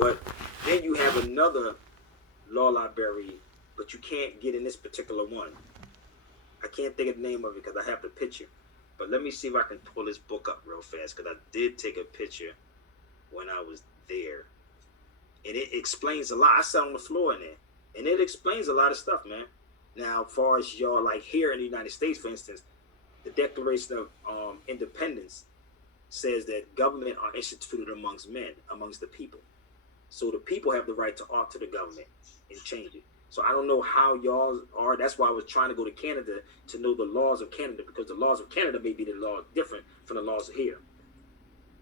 But then you have another law library, but you can't get in this particular one. I can't think of the name of it because I have the picture. But let me see if I can pull this book up real fast because I did take a picture when I was there. And it explains a lot. I sat on the floor in there. And it explains a lot of stuff, man. Now, as far as y'all, like here in the United States, for instance, the Declaration of Independence says that government are instituted amongst men, amongst the people. So the people have the right to alter the government and change it. So I don't know how y'all are. That's why I was trying to go to Canada to know the laws of Canada, because the laws of Canada may be the law different from the laws of here.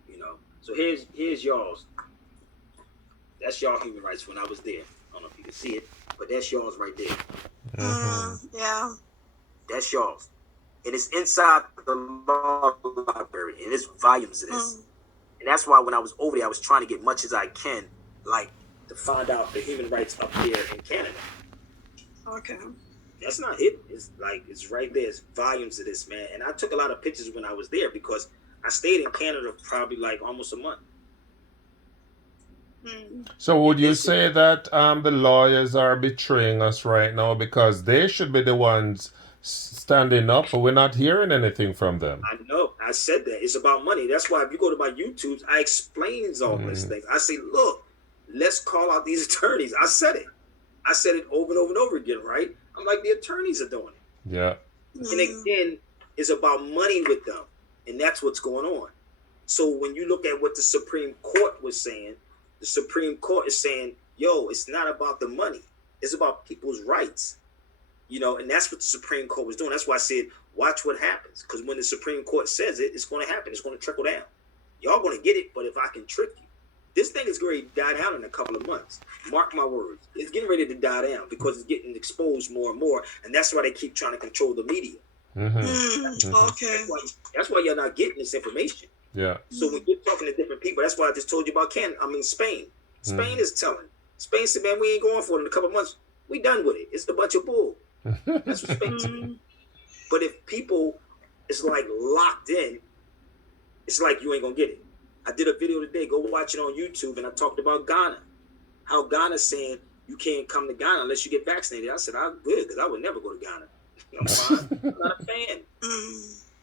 You know. So here's y'all's. That's y'all human rights when I was there. I don't know if you can see it, but that's y'all's right there. Yeah. That's y'all's. And it's inside the law library, and it's volumes of this. And that's why when I was over there, I was trying to get much as I can, like, to find out the human rights up there in Canada. Okay. That's not hidden. It's like, it's right there. It's volumes of this, man. And I took a lot of pictures when I was there because I stayed in Canada for probably like almost a month. So would you say that the lawyers are betraying us right now because they should be the ones standing up, but we're not hearing anything from them? I know. I said that. It's about money. That's why if you go to my YouTubes, I explain all these things. I say, look, let's call out these attorneys. I said it. I said it over and over and over again, right? I'm like, the attorneys are doing it. Yeah. And again, it's about money with them. And that's what's going on. So when you look at what the Supreme Court was saying, the Supreme Court is saying, yo, it's not about the money. It's about people's rights. You know, and that's what the Supreme Court was doing. That's why I said, watch what happens. Because when the Supreme Court says it, it's going to happen. It's going to trickle down. Y'all going to get it, but if I can trick you, this thing is going to die down in a couple of months. Mark my words. It's getting ready to die down because it's getting exposed more and more. And that's why they keep trying to control the media. Okay. That's why you're not getting this information. Yeah. So when you're talking to different people, that's why I just told you about Spain. Spain is telling. Spain said, man, we ain't going for it in a couple of months. We done with it. It's a bunch of bull. That's what Spain said. But if people is like locked in, it's like you ain't gonna get it. I did a video today. Go watch it on YouTube, and I talked about Ghana. How Ghana's saying you can't come to Ghana unless you get vaccinated. I said I'm good because I would never go to Ghana. I'm fine. I'm not a fan.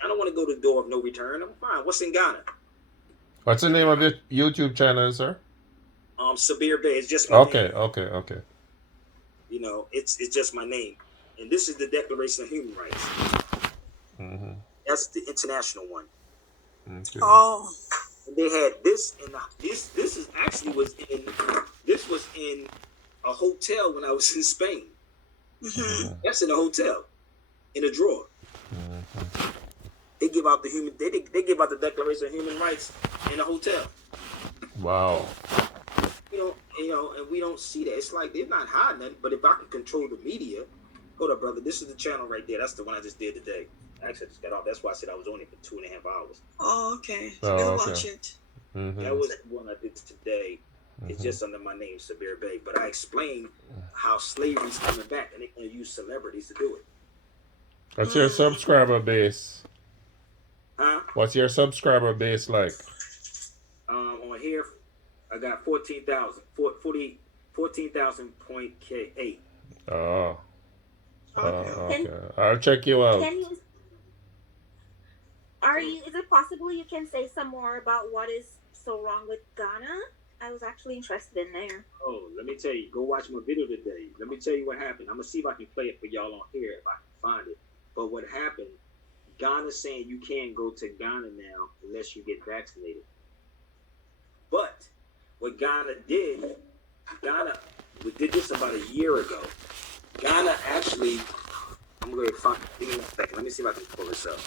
I don't want to go to the door of no return. I'm fine. What's in Ghana? What's the name of your YouTube channel, sir? Sabir Bey. It's just my name. Okay. You know, it's just my name. And this is the Declaration of Human Rights. That's the international one. Okay. Oh. And they had this in this is actually was in a hotel when I was in Spain. That's in a hotel, in a drawer. They give out they give out the Declaration of Human Rights in a hotel. Wow. You know, and we don't see that. It's like they're not hiding it, but if I can control the media, hold up, brother. This is the channel right there. That's the one I just did today. Actually, I just got off. That's why I said I was on it for 2.5 hours. Oh, okay. So we'll watch it. That was the one I did today. It's just under my name, Sabir Bey. But I explained how slavery's coming back, and they're going to use celebrities to do it. What's your subscriber base? Huh? What's your subscriber base like? On here, I got 14,000. 14,000.8. Oh. Okay. I'll check you out. Is it possible you can say some more about what is so wrong with Ghana? I was actually interested in there. Oh, let me tell you. Go watch my video today. Let me tell you what happened. I'm going to see if I can play it for y'all on here if I can find it. But what happened, Ghana's saying you can't go to Ghana now unless you get vaccinated. But what Ghana did we did this about a year ago. Ghana actually, I'm going to find, give me a second. Let me see if I can pull this up.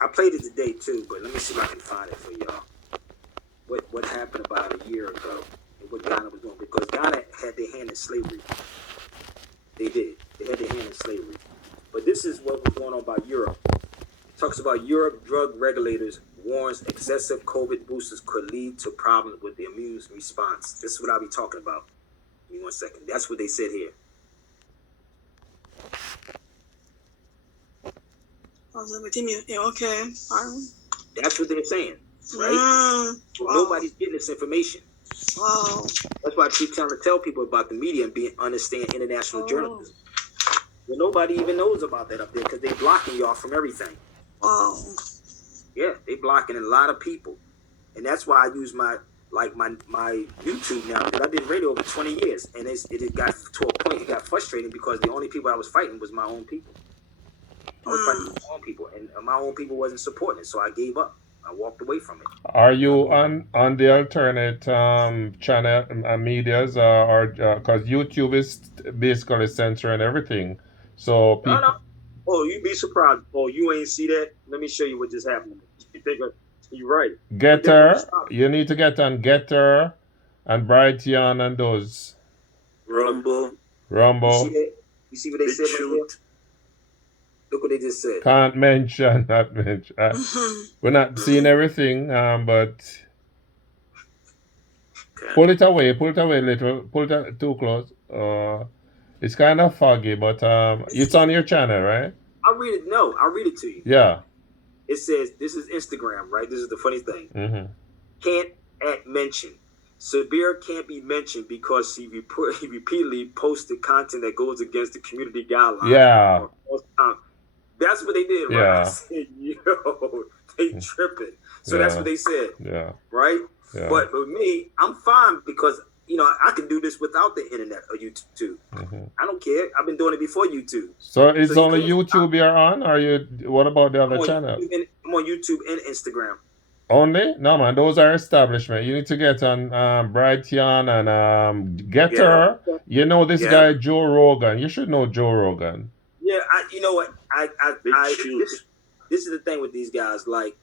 I played it today too, but let me see if I can find it for y'all. What happened about a year ago and what Ghana was doing. Because Ghana had their hand in slavery. They did. They had their hand in slavery. But this is what was going on about Europe. It talks about Europe drug regulators warns excessive COVID boosters could lead to problems with the immune response. This is what I'll be talking about. Give me 1 second. That's what they said here. Okay. That's what they're saying, right? So nobody's getting this information. Wow. That's why I keep trying to tell people about the media and understand international journalism. Well, nobody even knows about that up there because they're blocking y'all from everything. Wow. Yeah, they blocking a lot of people, and that's why I use my YouTube now. Because I did radio over 20 years, and it got to a point. It got frustrating because the only people I was fighting was my own people. I was fighting my own people, and my own people wasn't supporting it, so I gave up. I walked away from it. Are you on the alternate channel medias, or because YouTube is basically censoring everything? So people. No. Oh, you'd be surprised. Oh, you ain't see that? Let me show you what just happened. You're right. Getter, you need to get on Getter and Brighteon and those. Rumble. You see what they said right there? Look what they just said. Can't mention, not mention. We're not seeing everything, but pull it away a little. Pull it too close. It's kind of foggy, but it's on your channel, right? I'll read it. No, I'll read it to you. Yeah. It says, this is Instagram, right? This is the funny thing. Mm-hmm. Can't mention. Sabir can't be mentioned because he repeatedly posted content that goes against the community guidelines. Yeah. That's what they did, right? Yeah. I said, yo, they tripping. So that's what they said. Yeah. Right? Yeah. But with me, I'm fine because, I can do this without the internet or YouTube. Mm-hmm. I don't care. I've been doing it before YouTube. So it's only YouTube you're on, or what about the other channel? I'm on YouTube and Instagram. Only? No, man. Those are establishment. You need to get on Brighteon and Getter. Yeah. You know this guy Joe Rogan. You should know Joe Rogan. Yeah, you know what? This is the thing with these guys. Like,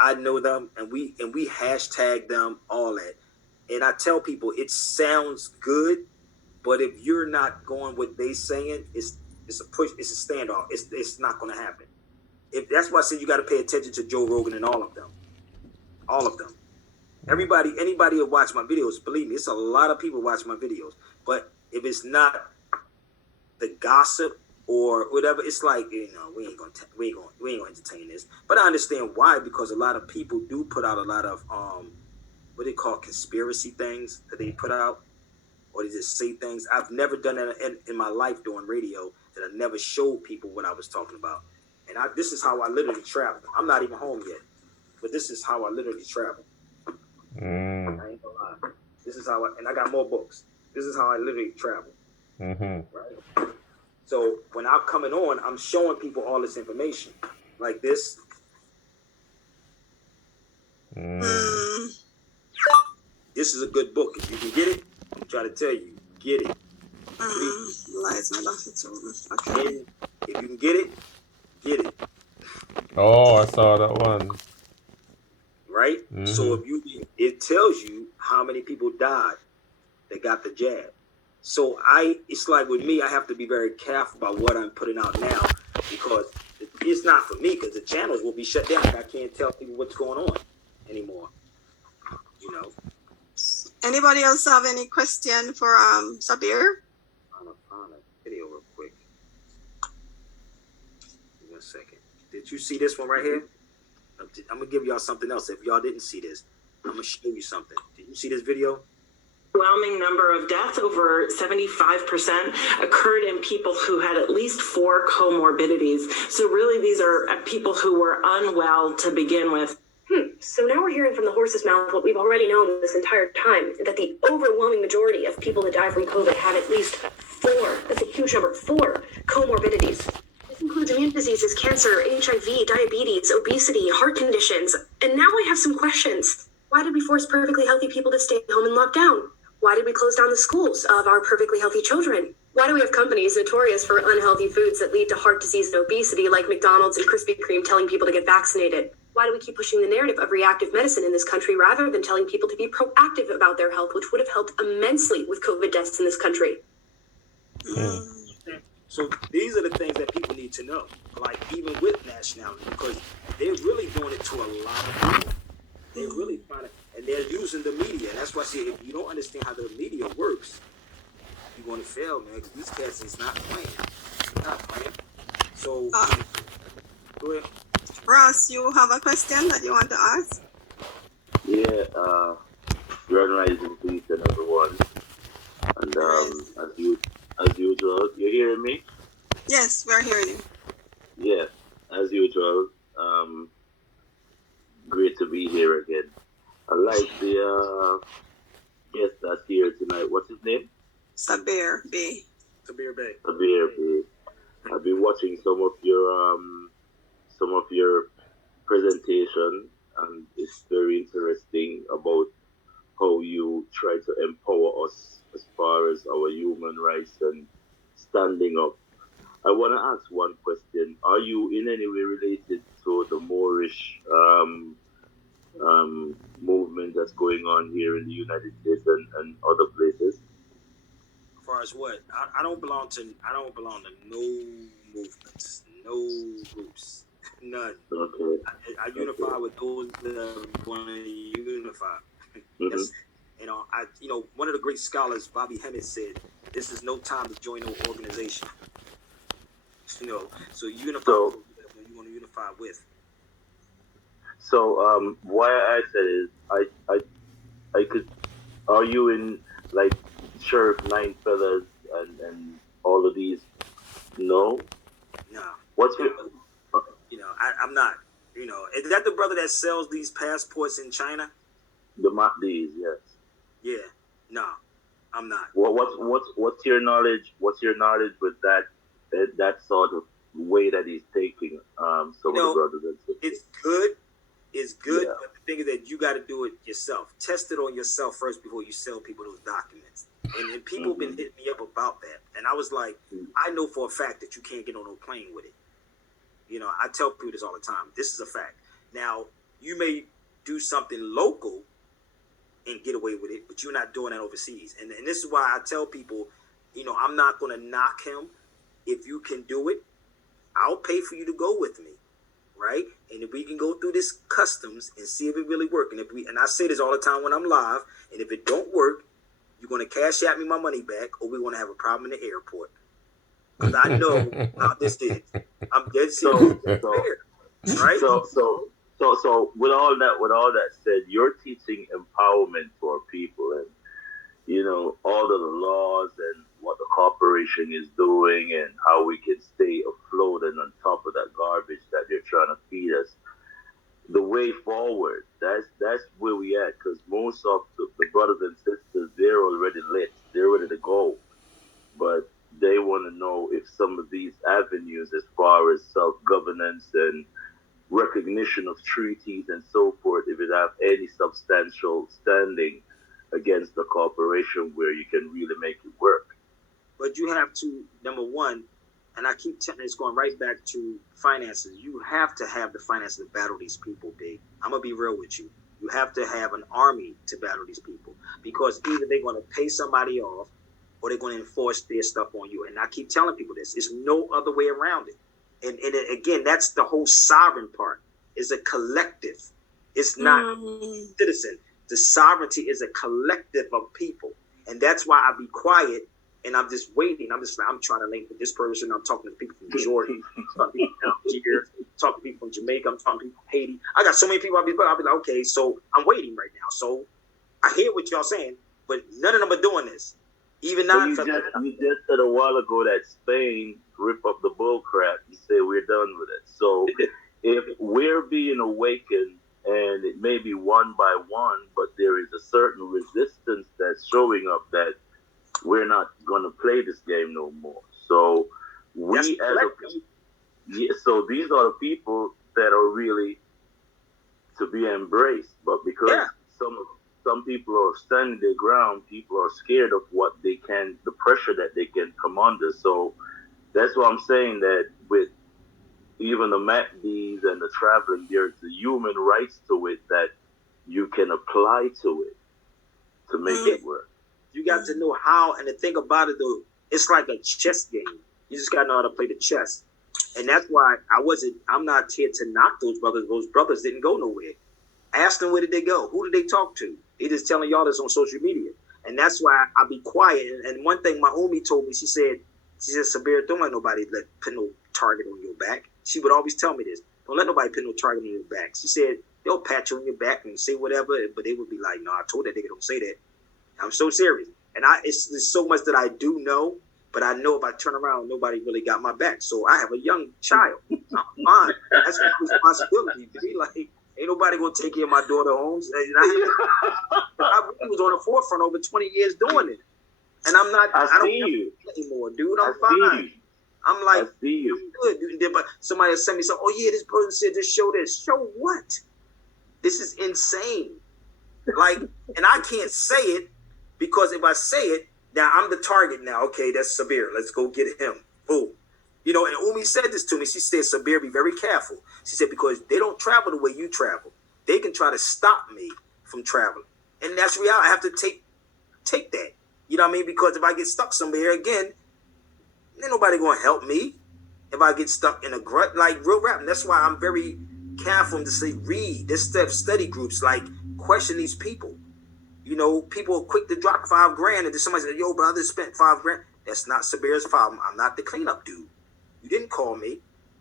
I know them, and we hashtag them all that. And I tell people it sounds good, but if you're not going what they saying, it's a push. It's a standoff. It's not going to happen. If that's why I said you got to pay attention to Joe Rogan and all of them. All of them. Anybody who watch my videos, believe me, it's a lot of people watch my videos. But if it's not the gossip or whatever, it's like, we ain't gonna entertain this. But I understand why, because a lot of people do put out a lot of what they call conspiracy things that they put out, or they just say things. I've never done that in my life doing radio, that I never showed people what I was talking about. And this is how I literally travel. I'm not even home yet, but this is how I literally travel. I ain't gonna lie. This is how and I got more books. This is how I literally travel. Right? So when I'm coming on, I'm showing people all this information. Like this. This is a good book. If you can get it, I'm trying to tell you, get it. Lies my life. Okay. And if you can get it. Oh, I saw that one. Right? So it tells you how many people died that got the jab. So it's like with me, I have to be very careful about what I'm putting out now, because it's not for me, because the channels will be shut down. I can't tell people what's going on anymore. Anybody else have any question for Sabir? I'm gonna find a video real quick. Give me a second. Did you see this one right here? I'm gonna give y'all something else. If y'all didn't see this, I'm gonna show you something. Did you see this video? Overwhelming number of deaths, over 75%, occurred in people who had at least 4 comorbidities. So really, these are people who were unwell to begin with. So now we're hearing from the horse's mouth what we've already known this entire time, that the overwhelming majority of people that die from COVID have at least 4, that's a huge number, 4 comorbidities. This includes immune diseases, cancer, HIV, diabetes, obesity, heart conditions. And now I have some questions. Why did we force perfectly healthy people to stay home and lock down? Why did we close down the schools of our perfectly healthy children? Why do we have companies notorious for unhealthy foods that lead to heart disease and obesity, like McDonald's and Krispy Kreme, telling people to get vaccinated? Why do we keep pushing the narrative of reactive medicine in this country rather than telling people to be proactive about their health, which would have helped immensely with COVID deaths in this country? So these are the things that people need to know, like even with nationality, because they're really doing it to a lot of people. They're really trying to, and they're using the media. And that's why I say, if you don't understand how the media works, you're going to fail, man, because these cats is not playing. They're not playing. So, go ahead. Ross, you have a question that you want to ask? Yeah, Grand Rising Peace and everyone. And as usual, you hearing me? Yes, we're hearing you. Yeah, as usual. Great to be here again. I like the guest that's here tonight. What's his name? Sabir B. Kabir Bey. Kabir B. I've been watching some of your presentation, and it's very interesting about how you try to empower us as far as our human rights and standing up. I want to ask one question. Are you in any way related to the Moorish movement that's going on here in the United States and other places? As far as what? I don't belong to no movements, no groups, none. Okay. I unify with those that want to unify. Yes, one of the great scholars, Bobby Hemmett, said, "This is no time to join no organization." So unify with who you want to unify with. So why I said is I could. Are you in like Sheriff Nine Feathers and all of these? No. Nah. What's your? I'm not. Is that the brother that sells these passports in China? The Mahdi's, yes. Yeah. No, I'm not. Well, what's your knowledge? What's your knowledge with that sort of way that he's taking some of the brothers and sisters? It's good. It's good, Yeah. but the thing is that you got to do it yourself. Test it on yourself first before you sell people those documents. And people have been hitting me up about that. And I was like, I know for a fact that you can't get on no plane with it. I tell people this all the time. This is a fact. Now, you may do something local and get away with it, but you're not doing that overseas. And this is why I tell people, I'm not going to knock him. If you can do it, I'll pay for you to go with me. Right? And if we can go through this customs and see if it really works, and I say this all the time when I'm live, and if it don't work, you're going to cash out me my money back, or we're going to have a problem in the airport. Because I know how this is. I'm dead serious. Right? So with all that said, you're teaching empowerment to our people, and all of the laws and what the corporation is doing and how we can stay afloat and on top of that garbage that they're trying to feed us. The way forward, that's where we at, because most of the brothers and sisters, they're already lit, they're ready to go, but they want to know if some of these avenues as far as self-governance and recognition of treaties and so forth, if it have any substantial standing against the corporation where you can really make it work. But you have to, number one, and I keep telling it's going right back to finances. You have to have the finances to battle these people, Big. I'm going to be real with you. You have to have an army to battle these people, because either they're going to pay somebody off or they're going to enforce their stuff on you. And I keep telling people this. There's no other way around it. And again, that's the whole sovereign part. It's a collective. It's not citizen. The sovereignty is a collective of people. And that's why I be quiet and I'm just waiting. I'm trying to link with this person. I'm talking to people from Jordan, I'm talking to people from Algeria, talking to people from Jamaica, I'm talking to people from Haiti. I got so many people I'll be like, okay, so I'm waiting right now. So I hear what y'all saying, but none of them are doing this. Even now, you just said a while ago that Spain rip up the bull crap. You say we're done with it. So if we're being awakened, and it may be one by one, but there is a certain resistance that's showing up that we're not going to play this game no more. So so these are the people that are really to be embraced. But because some people are standing their ground, people are scared of the pressure that they can come under. So that's why I'm saying that with even the Mahdi's and the traveling, there's the human rights to it that you can apply to it to make it work. You got to know how, and the thing about it though, it's like a chess game. You just gotta know how to play the chess. And that's why I'm not here to knock those brothers. Those brothers didn't go nowhere. Ask them, where did they go? Who did they talk to? They just telling y'all this on social media. And that's why I be quiet. And one thing my homie told me, she said, Sabir, don't let nobody put no target on your back. She would always tell me this. Don't let nobody put no target on your back. She said, they'll pat you on your back and say whatever, but they would be like, no, I told that nigga don't say that. I'm so serious. And it's so much that I do know, but I know if I turn around, nobody really got my back. So I have a young child. I'm fine. That's my responsibility. To be like, ain't nobody gonna take care of my daughter homes. And I really was on the forefront over 20 years doing it. And I'm not, I don't you anymore, dude. I'm fine. I'm like, I see you. I'm good, dude. And then, but somebody will send me something, oh yeah, this person said this, show this. Show what? This is insane. Like, and I can't say it because if I say it, now I'm the target now. Okay, that's Sabir. Let's go get him. Boom. You know, and Umi said this to me. She said, Sabir, be very careful. She said, because they don't travel the way you travel. They can try to stop me from traveling. And that's reality. I have to take that. You know what I mean? Because if I get stuck somewhere again, ain't nobody going to help me. If I get stuck in a rut, like real rap. And that's why I'm very careful to say, read this study groups, like question these people. You know, people are quick to drop $5 grand, and then somebody said, yo, brother, spent $5 grand. That's not Sabir's problem. I'm not the cleanup dude. You didn't call me.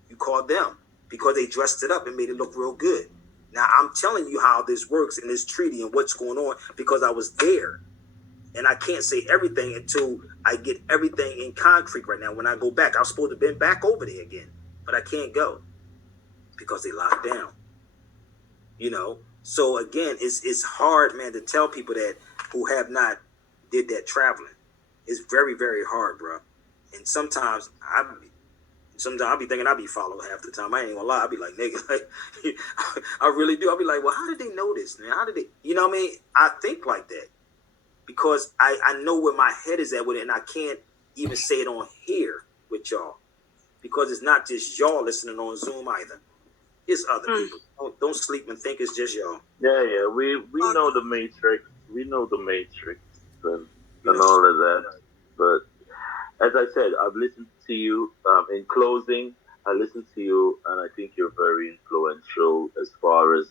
You called them because they dressed it up and made it look real good. Now, I'm telling you how this works in this treaty and what's going on because I was there. And I can't say everything until I get everything in concrete right now. When I go back, I'm supposed to have been back over there again, but I can't go because they locked down. You know? So again, it's hard, man, to tell people that who have not did that traveling. It's very, very hard, bro. And sometimes I'll be thinking I'll be followed half the time. I ain't gonna lie. I'll be like, nigga, like, I really do. I'll be like, well, how did they know this, man? How did they, you know what I mean? I think like that because I know where my head is at with it, and I can't even say it on here with y'all because it's not just y'all listening on Zoom either. It's other people. Don't sleep and think it's just y'all. Yeah. We know the Matrix. We know the Matrix and all of that. But as I said, I've listened to you. In closing, I listened to you, and I think you're very influential as far as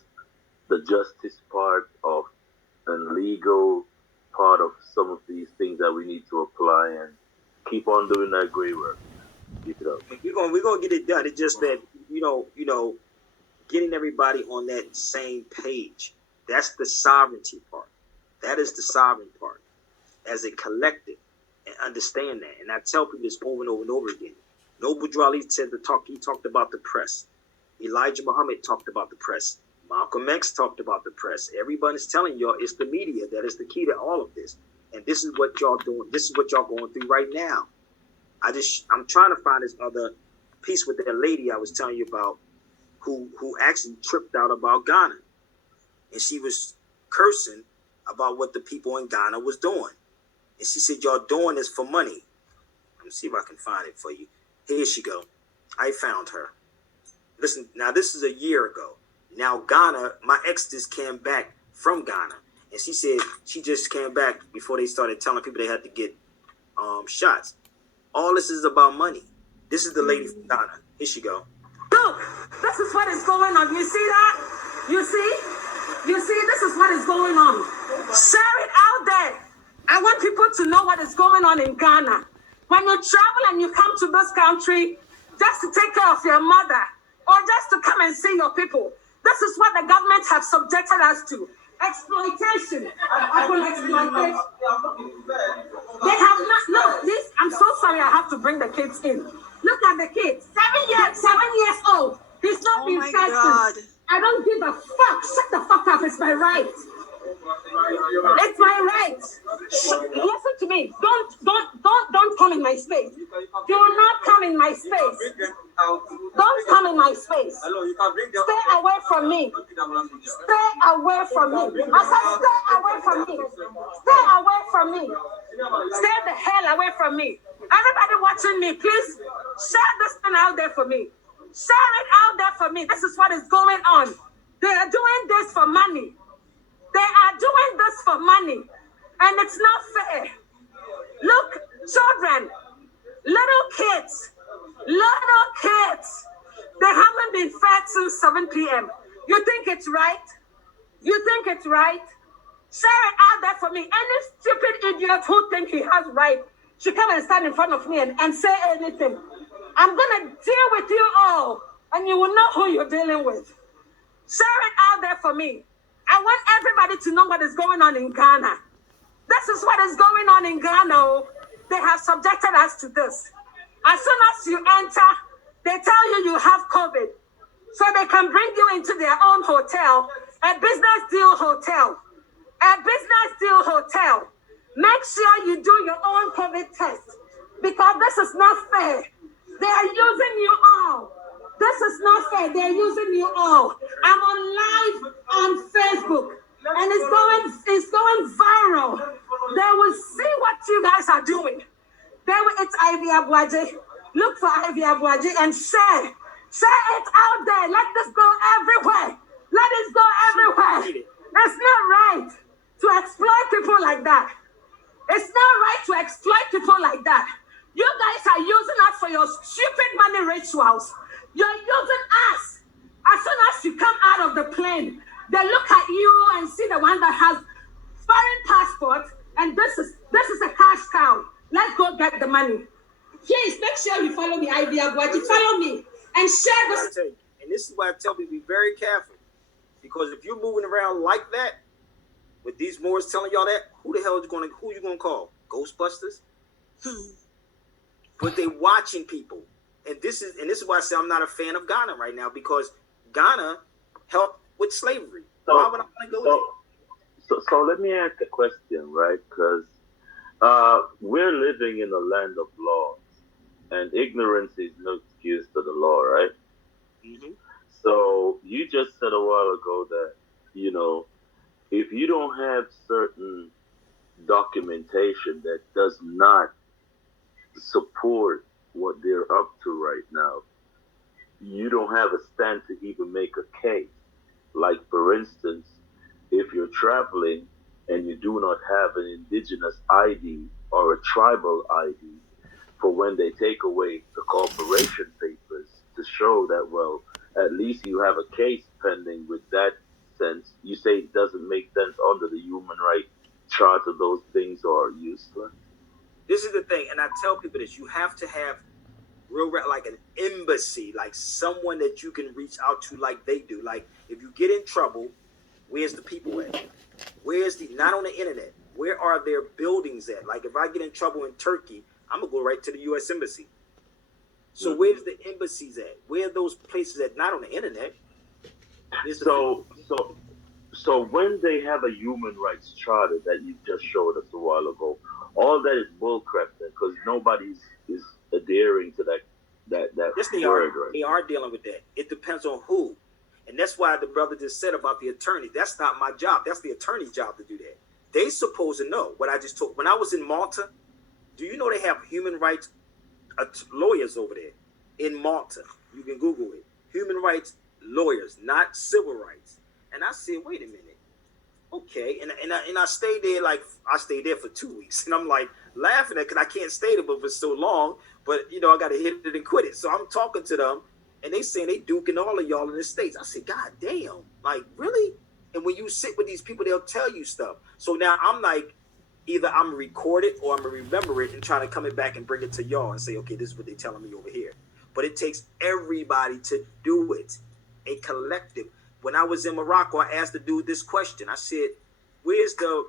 the justice part of and legal part of some of these things that we need to apply, and keep on doing that great work. Keep it up. We're gonna get it done. It's just that you know, getting everybody on that same page. That's the sovereignty part. That is the sovereign part. As a collective, and understand that. And I tell people this over and over and over again. Noble Drew Ali said he talked about the press. Elijah Muhammad talked about the press. Malcolm X talked about the press. Everybody's telling y'all it's the media that is the key to all of this. And this is what y'all doing. This is what y'all going through right now. I'm trying to find this other piece with that lady I was telling you about who actually tripped out about Ghana. And she was cursing about what the people in Ghana was doing. And she said, y'all doing this for money. Let me see if I can find it for you. Here she go. I found her. Listen, now this is a year ago. Now Ghana, my ex just came back from Ghana. And she said she just came back before they started telling people they had to get shots. All this is about money. This is the lady from Ghana. Here she go. Look, this is what is going on. You see that? You see? This is what is going on. Share it out there. I want people to know what is going on in Ghana. When you travel and you come to this country just to take care of your mother or just to come and see your people, this is what the government have subjected us to. Exploitation. Exploitation. They have not, no, this, I'm so sorry I have to bring the kids in. Look at the kids. 7 years old. He's not been fasting. I don't give a fuck. Shut the fuck up. It's my right. It's my right. Listen to me. Don't come in my space. Do not come in my space. Don't come in my space. Stay away from me. Stay away from me. I said stay away from me. Stay away from me. Stay the hell away from me. Everybody watching me, please share this thing out there for me. Share it out there for me. This is what is going on. They are doing this for money. They are doing this for money. And it's not fair. Look, children, little kids, they haven't been fed since 7 p.m. You think it's right? You think it's right? Share it out there for me. Any stupid idiot who think he has right should come and stand in front of me and say anything. I'm going to deal with you all, and you will know who you're dealing with. Share it out there for me. I want everybody to know what is going on in Ghana. This is what is going on in Ghana. Oh. They have subjected us to this. As soon as you enter, they tell you you have COVID. So they can bring you into their own hotel, a business deal hotel. A business deal hotel. Make sure you do your own COVID test because this is not fair. They are using you all. This is not fair. They're using you all. I'm on live on Facebook and it's going viral. They will see what you guys are doing. It's Ivy Abuaje. Look for Ivy Abuaje and share. Share it out there. Let this go everywhere. Let it go everywhere. That's not right to exploit people like that. It's not right to exploit people like that. You guys are using us for your stupid money rituals. You're using us. As soon as you come out of the plane, they look at you and see the one that has foreign passport, and this is a cash cow. Let's go get the money. Please make sure you follow me, Ivy Abuaji. Follow me and share this. And this is why I tell people be very careful, because if you're moving around like that, with these Moors telling y'all that, who you gonna call? Ghostbusters? But they watching people. And this is why I say I'm not a fan of Ghana right now, because Ghana helped with slavery. So, why would I want to go there? So let me ask a question, right? Because we're living in a land of laws, and ignorance is no excuse to the law, right? Mm-hmm. So you just said a while ago that, if you don't have certain documentation that does not support what they're up to right now, you don't have a stand to even make a case. Like, for instance, if you're traveling and you do not have an indigenous ID or a tribal ID, for when they take away the corporation papers to show that, well, at least you have a case pending with that sense, you say it doesn't make sense under the human rights charter, those things are useless. This is the thing, and I tell people this: you have to have like an embassy, like someone that you can reach out to, like they do. Like, if you get in trouble, where's the people at? Where's not on the internet? Where are their buildings at? Like, if I get in trouble in Turkey, I'm gonna go right to the U.S. Embassy. So where's the embassies at? Where are those places at? Not on the internet. So when they have a human rights charter that you just showed us a while ago, all that is bullcrap because nobody is adhering to that yes, they word, are. right? They are dealing with that. It depends on who. And that's why the brother just said about the attorney. That's not my job. That's the attorney's job to do that. They supposed to know what I just told. When I was in Malta, do you know they have human rights lawyers over there in Malta? You can Google it. Human rights lawyers, not civil rights. And I said, wait a minute. Okay. And I stayed there, I stayed there for 2 weeks. And I'm like laughing at it because I can't stay there for so long. But, I got to hit it and quit it. So I'm talking to them. And they saying they duking all of y'all in the States. I said, God damn. Like, really? And when you sit with these people, they'll tell you stuff. So now I'm like, either I'm going to record it or I'm going to remember it and try to come back and bring it to y'all and say, okay, this is what they're telling me over here. But it takes everybody to do it. A collective. When I was in Morocco, I asked the dude this question. I said, where's the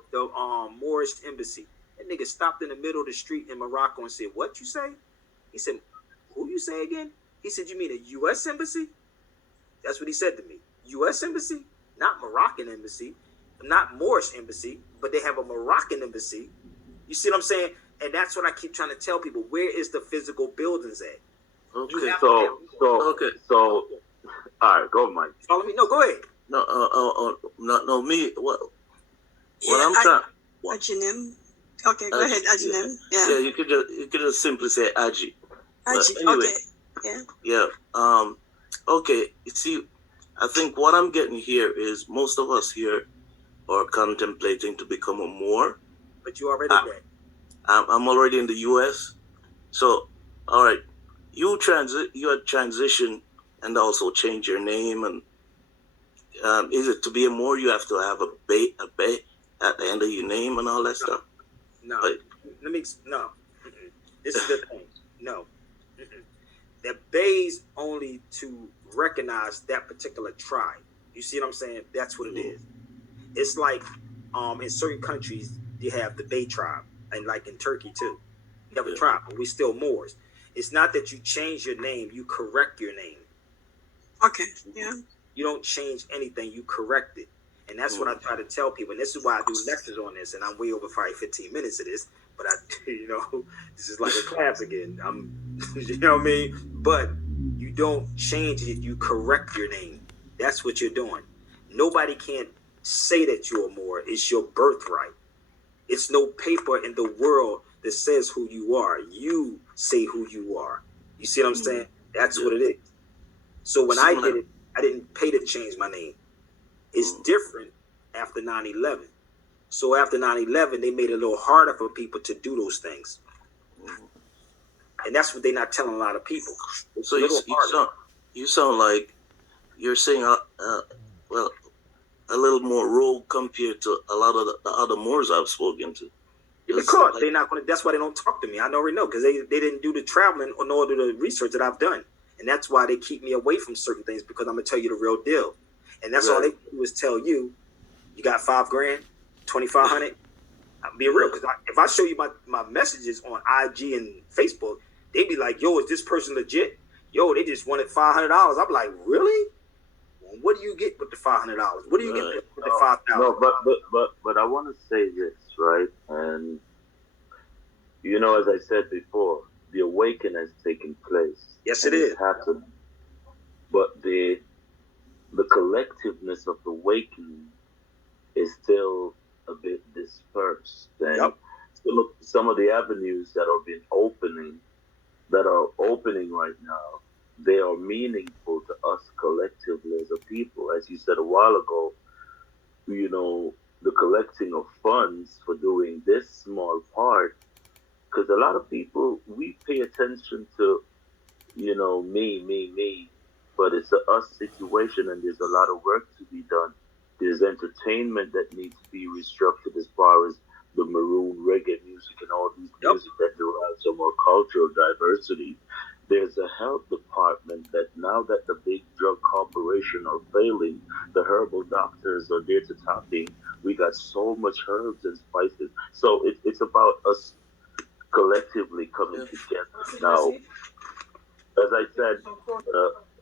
Moorish embassy? That nigga stopped in the middle of the street in Morocco and said, what you say? He said, who you say again? He said, you mean a U.S. embassy? That's what he said to me. U.S. embassy? Not Moroccan embassy. Not Moorish embassy, but they have a Moroccan embassy. You see what I'm saying? And that's what I keep trying to tell people. Where is the physical buildings at? Okay, so all right, go, Mike. Follow me? No, go ahead. No, me. What I'm trying. Ajinem. Okay, go ahead, Ajinem. Yeah, you could just simply say Aji. Aji. Anyway, okay. Yeah. Okay. You see, I think what I'm getting here is most of us here are contemplating to become a Moor. But you already there. I'm already in the U.S. So, all right, you had transition and also change your name, and is it to be a Moor you have to have a bay at the end of your name and all that stuff? No. But, No. Mm-mm. This is the thing. No. Mm-mm. The bay's only to recognize that particular tribe. You see what I'm saying? That's what it is. It's like in certain countries you have the Bay tribe, and like in Turkey too. You have a tribe, but we still Moors. It's not that you change your name, you correct your name. Okay. Yeah. You don't change anything, you correct it. And that's what I try to tell people. And this is why I do lectures on this, and I'm way over probably 15 minutes of this, but this is like a class again. You know what I mean? But you don't change it, you correct your name. That's what you're doing. Nobody can say that you're more. It's your birthright. It's no paper in the world that says who you are. You say who you are. You see what I'm saying? That's what it is. So when I did it, I didn't pay to change my name. It's different after 9/11. So after 9/11, they made it a little harder for people to do those things. And that's what they're not telling a lot of people. It's So you sound like you're saying, well, a little more rogue compared to a lot of the other Moors I've spoken to. Because they're not going to, that's why they don't talk to me. I already know, because they didn't do the traveling or nor do the research that I've done. And that's why they keep me away from certain things, because I'm going to tell you the real deal. And that's all they do is tell you, you got $5 grand, 2,500. I'm being real, because if I show you my messages on IG and Facebook, they be like, yo, is this person legit? Yo, they just wanted $500. I'm like, really? Well, what do you get with the $500? What do you get with the $5,000? No, but I want to say this, right? And as I said before, the awakening has taken place. Yes, it is. It's happened. But the collectiveness of the awakening is still a bit dispersed. And some of the avenues that are opening right now, they are meaningful to us collectively as a people. As you said a while ago, the collecting of funds for doing this small part, because a lot of people, we pay attention to, me, but it's a us situation, and there's a lot of work to be done. There's entertainment that needs to be restructured as far as the maroon reggae music and all these music that derives some more cultural diversity. There's a health department that now that the big drug corporations are failing, the herbal doctors are there to tap in. We got so much herbs and spices. So it's about us collectively coming together. Now, as I said,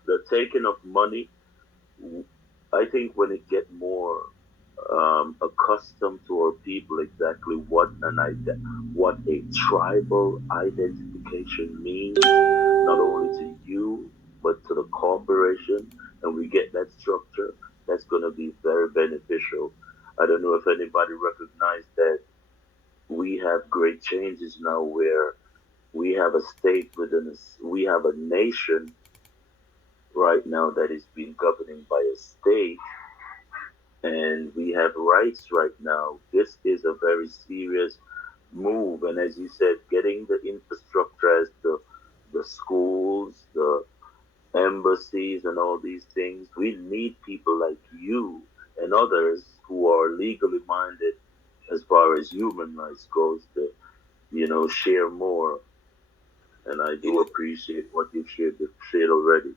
the taking of money, I think when it get more accustomed to our people exactly what a tribal identification means, not only to you but to the corporation, and we get that structure, that's going to be very beneficial. I don't know if anybody recognized that we have great changes now, where we have a state within us, we have a nation right now that is being governed by a state, and we have rights right now. This is a very serious move, and as you said, getting the infrastructure as the schools, the embassies, and all these things, we need people like you and others who are legally minded as far as human rights goes to, share more. And I do appreciate what you've shared already.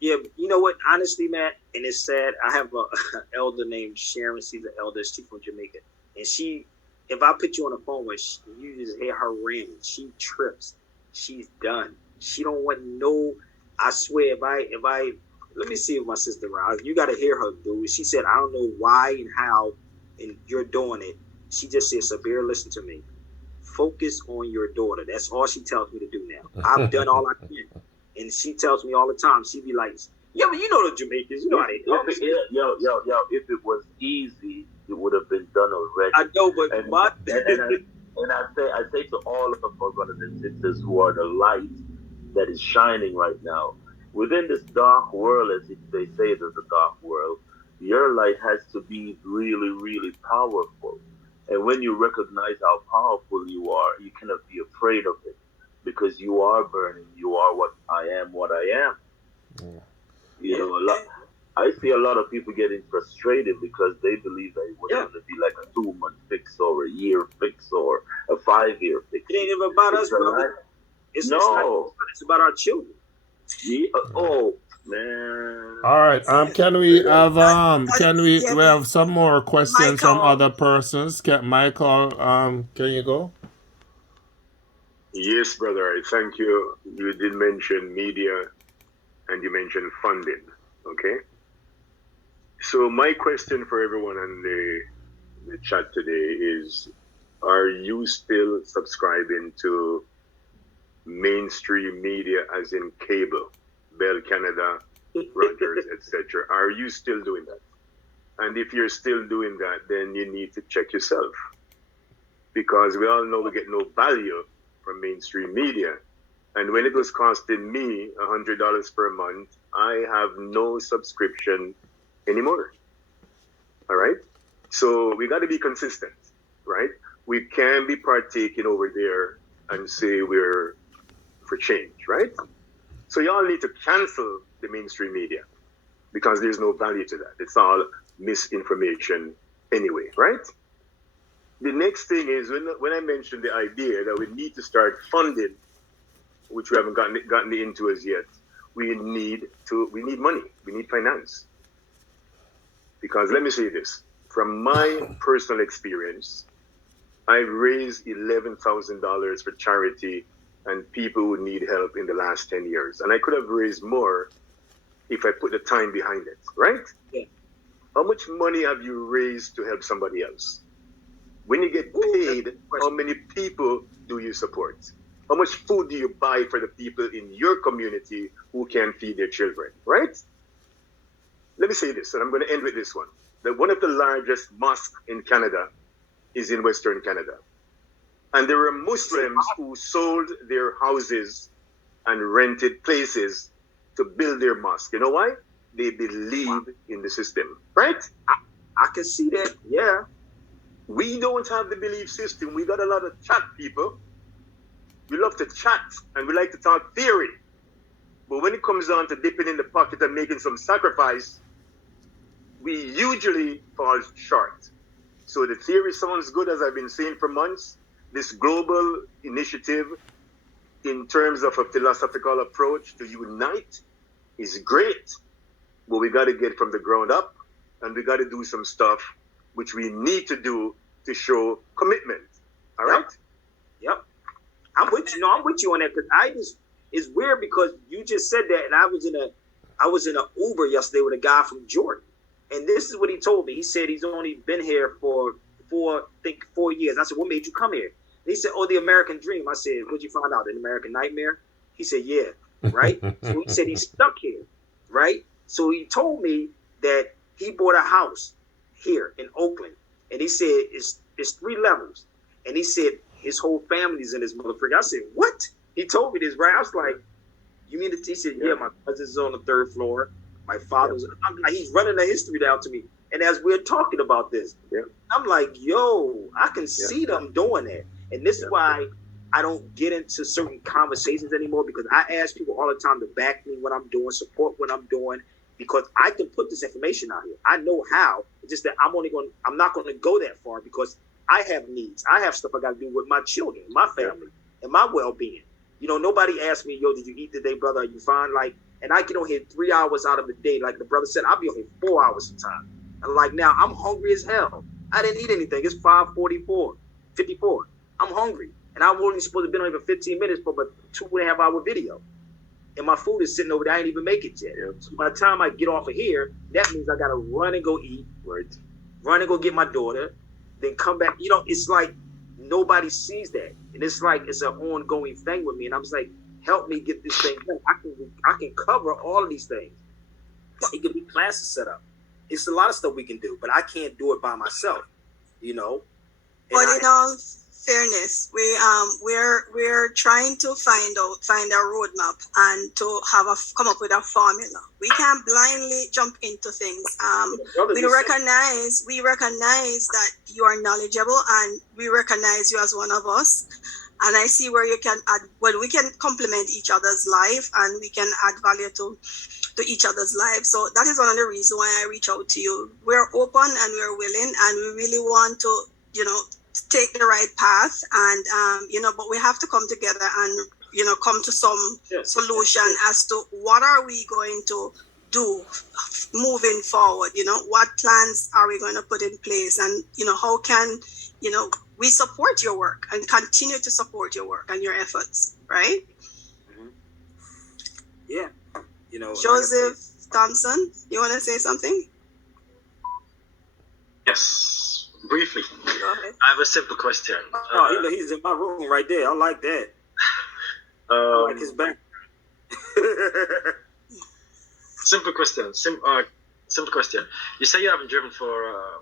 Yeah, you know what? Honestly, Matt, and it's sad. I have an elder named Sharon. She's an elder. She's from Jamaica, and if I put you on the phone with, you just hear her rambling. She trips. She's done. She don't want no. I swear, if I let me see if my sister around. You got to hear her, dude. She said, I don't know why and how, and you're doing it. She just said, Sabir, listen to me. Focus on your daughter. That's all she tells me to do now. I've done all I can. And she tells me all the time, she be like, yeah, but you know the Jamaicans, you know how they talk. If it was easy, it would have been done already. I know, but and I say to all of our brothers and sisters who are the light that is shining right now, within this dark world, as they say there's a dark world, your light has to be really, really powerful. And when you recognize how powerful you are, you cannot be afraid of it, because you are burning. You are what I am. I see a lot of people getting frustrated because they believe that it was going to be like a 2-month fix or a year fix or a 5-year fix. It ain't even about us, brother. It's about our children. Yeah, Man. All right. Can we have we yeah, have some more questions from Michael. other persons? Michael, can you go? Yes, brother. I thank you. You did mention media and you mentioned funding. Okay. So my question for everyone on the chat today is, are you still subscribing to mainstream media as in cable, Bell Canada, Rogers, etc.? Are you still doing that? And if you're still doing that, then you need to check yourself, because we all know we get no value from mainstream media. And when it was costing me $100 per month, I have no subscription anymore. All right. So we got to be consistent, right? We can be partaking over there and say we're for change, right? So y'all need to cancel the mainstream media because there's no value to that. It's all misinformation anyway, right? The next thing is when I mentioned the idea that we need to start funding, which we haven't gotten into as yet, we need money, we need finance. Because let me say this, from my personal experience, I've raised $11,000 for charity and people who need help in the last 10 years. And I could have raised more if I put the time behind it, right? Yeah. How much money have you raised to help somebody else? When you get paid, how many people do you support? How much food do you buy for the people in your community who can't feed their children, right? Let me say this, and I'm going to end with this one. That one of the largest mosques in Canada is in Western Canada. And there were Muslims who sold their houses and rented places to build their mosque. You know why? They believe in the system, right? I can see that. Yeah. We don't have the belief system. We got a lot of chat people. We love to chat and we like to talk theory. But when it comes down to dipping in the pocket and making some sacrifice, we usually fall short. So the theory sounds good, as I've been saying for months. This global initiative in terms of a philosophical approach to unite is great. But we got to get from the ground up and we got to do some stuff which we need to do to show commitment. All right? Yep. I'm with you. No, I'm with you on that, because it's weird because you just said that, and I was in an Uber yesterday with a guy from Jordan, and this is what he told me. He said he's only been here for 4 years. I said, what made you come here? And he said, oh, the American dream. I said, what'd you find out? An American nightmare? He said, yeah. Right? So he said he's stuck here. Right? So he told me that he bought a house here in Oakland, and he said it's 3 levels, and he said his whole family's in his motherfucker. I said, what? He told me this, right? I was like, you mean he said, yeah, my cousin's on the 3rd floor. My father's, I'm like, he's running the history down to me. And as we're talking about this, I'm like, yo, I can see them doing that. And this is why I don't get into certain conversations anymore, because I ask people all the time to back me when I'm doing, support what I'm doing, because I can put this information out here. I know how. It's just that I'm not going to go that far, because I have needs. I have stuff I got to do with my children, my family, and my well-being. You know, nobody asked me, yo, did you eat today, brother? Are you fine? Like, and I get on here 3 hours out of the day. Like the brother said, I'll be on here 4 hours sometimes. And like now, I'm hungry as hell. I didn't eat anything. It's 54. I'm hungry. And I'm only supposed to be on here for 15 minutes for a 2.5 hour video. And my food is sitting over there. I ain't even make it yet. So by the time I get off of here, that means I got to run and go eat, run and go get my daughter, then come back. You know, it's like nobody sees that. And it's like it's an ongoing thing with me. And I'm just like, help me get this thing done. I can cover all of these things. It could be classes set up. It's a lot of stuff we can do, but I can't do it by myself, you know. But in all fairness, we're trying to find a roadmap and to come up with a formula. We can't blindly jump into things. We recognize that you are knowledgeable, and we recognize you as one of us. And I see where you can add, we can complement each other's life, and we can add value to each other's lives. So that is one of the reasons why I reach out to you. We're open and we're willing, and we really want to, take the right path, and but we have to come together and come to some solution as to what are we going to do moving forward. What plans are we going to put in place, and how can we support your work and continue to support your work and your efforts, right? Yeah. Joseph Thompson, you want to say something? Yes, briefly. Go ahead. I have a simple question. He's in my room right there. I like that. I like his back. Simple question. Simple question. You say you haven't driven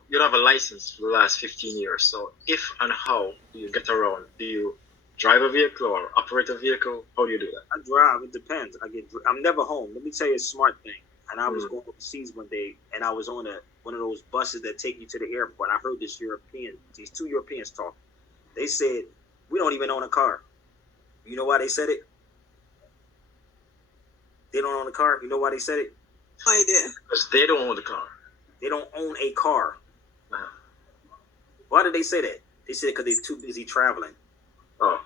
you don't have a license for the last 15 years. So if and how do you get around? Do you drive a vehicle or operate a vehicle? How do you do that? I drive. It depends. I'm never home. Let me tell you a smart thing. And I was going overseas one day, and I was on one of those buses that take you to the airport. I heard these two Europeans talk. They said, "We don't even own a car." You know why they said it? They don't own a car. You know why they said it? Idea. Because they don't own the car. They don't own a car. Why did they say that? They said because they're too busy traveling. Oh.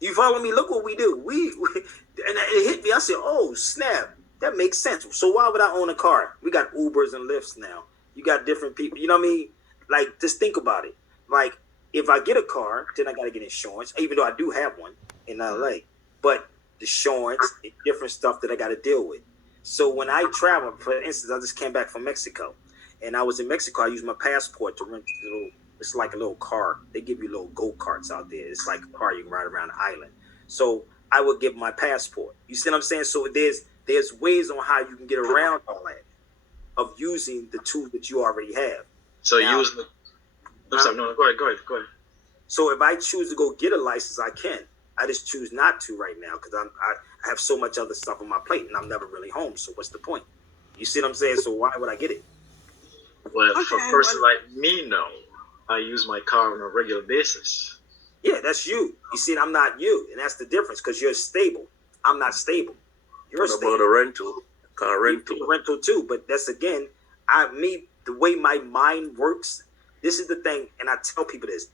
You follow me? Look what we do. We and it hit me. I said, "Oh snap, that makes sense." So why would I own a car? We got Ubers and Lyfts now. You got different people. You know what I mean? Like, just think about it. Like, if I get a car, then I got to get insurance, even though I do have one in LA. But the insurance, different stuff that I got to deal with. So when I travel, for instance, I just came back from Mexico, and I was in Mexico. I used my passport to rent it's like a little car. They give you little go-karts out there. It's like a car you can ride around the island. So I would give my passport. You see what I'm saying? So there's ways on how you can get around all that of using the tools that you already have. So using the... No, go ahead. So if I choose to go get a license, I can. I just choose not to right now because I have so much other stuff on my plate and I'm never really home. So what's the point? You see what I'm saying? So why would I get it? Well, for a person like me, no. I use my car on a regular basis. Yeah, that's you. You see, I'm not you. And that's the difference because you're stable. I'm not stable. You're stable. What about a rental? Car rental. Rental too. But that's, again, the way my mind works, this is the thing. And I tell people this.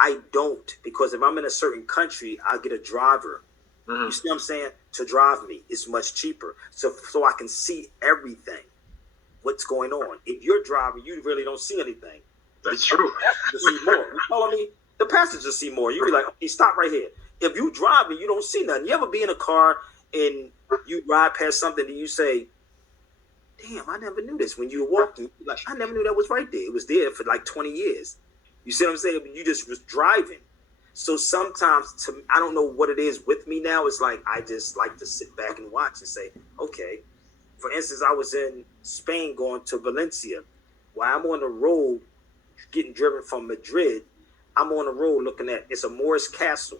I don't, because if I'm in a certain country, I'll get a driver. You see what I'm saying? To drive me. It's much cheaper. So I can see everything. What's going on. If you're driving, you really don't see anything. That's true. You see more. You follow me? The passengers see more. You be like, okay, stop right here. If you driving, you don't see nothing. You ever be in a car and you ride past something and you say, damn, I never knew this. When you're walking, like, I never knew that was right there. It was there for like 20 years. You see what I'm saying? You just was driving. So sometimes, I don't know what it is with me now. It's like I just like to sit back and watch and say, okay. For instance, I was in Spain going to Valencia. While I'm on the road getting driven from Madrid, I'm on the road looking at, it's a Moorish castle.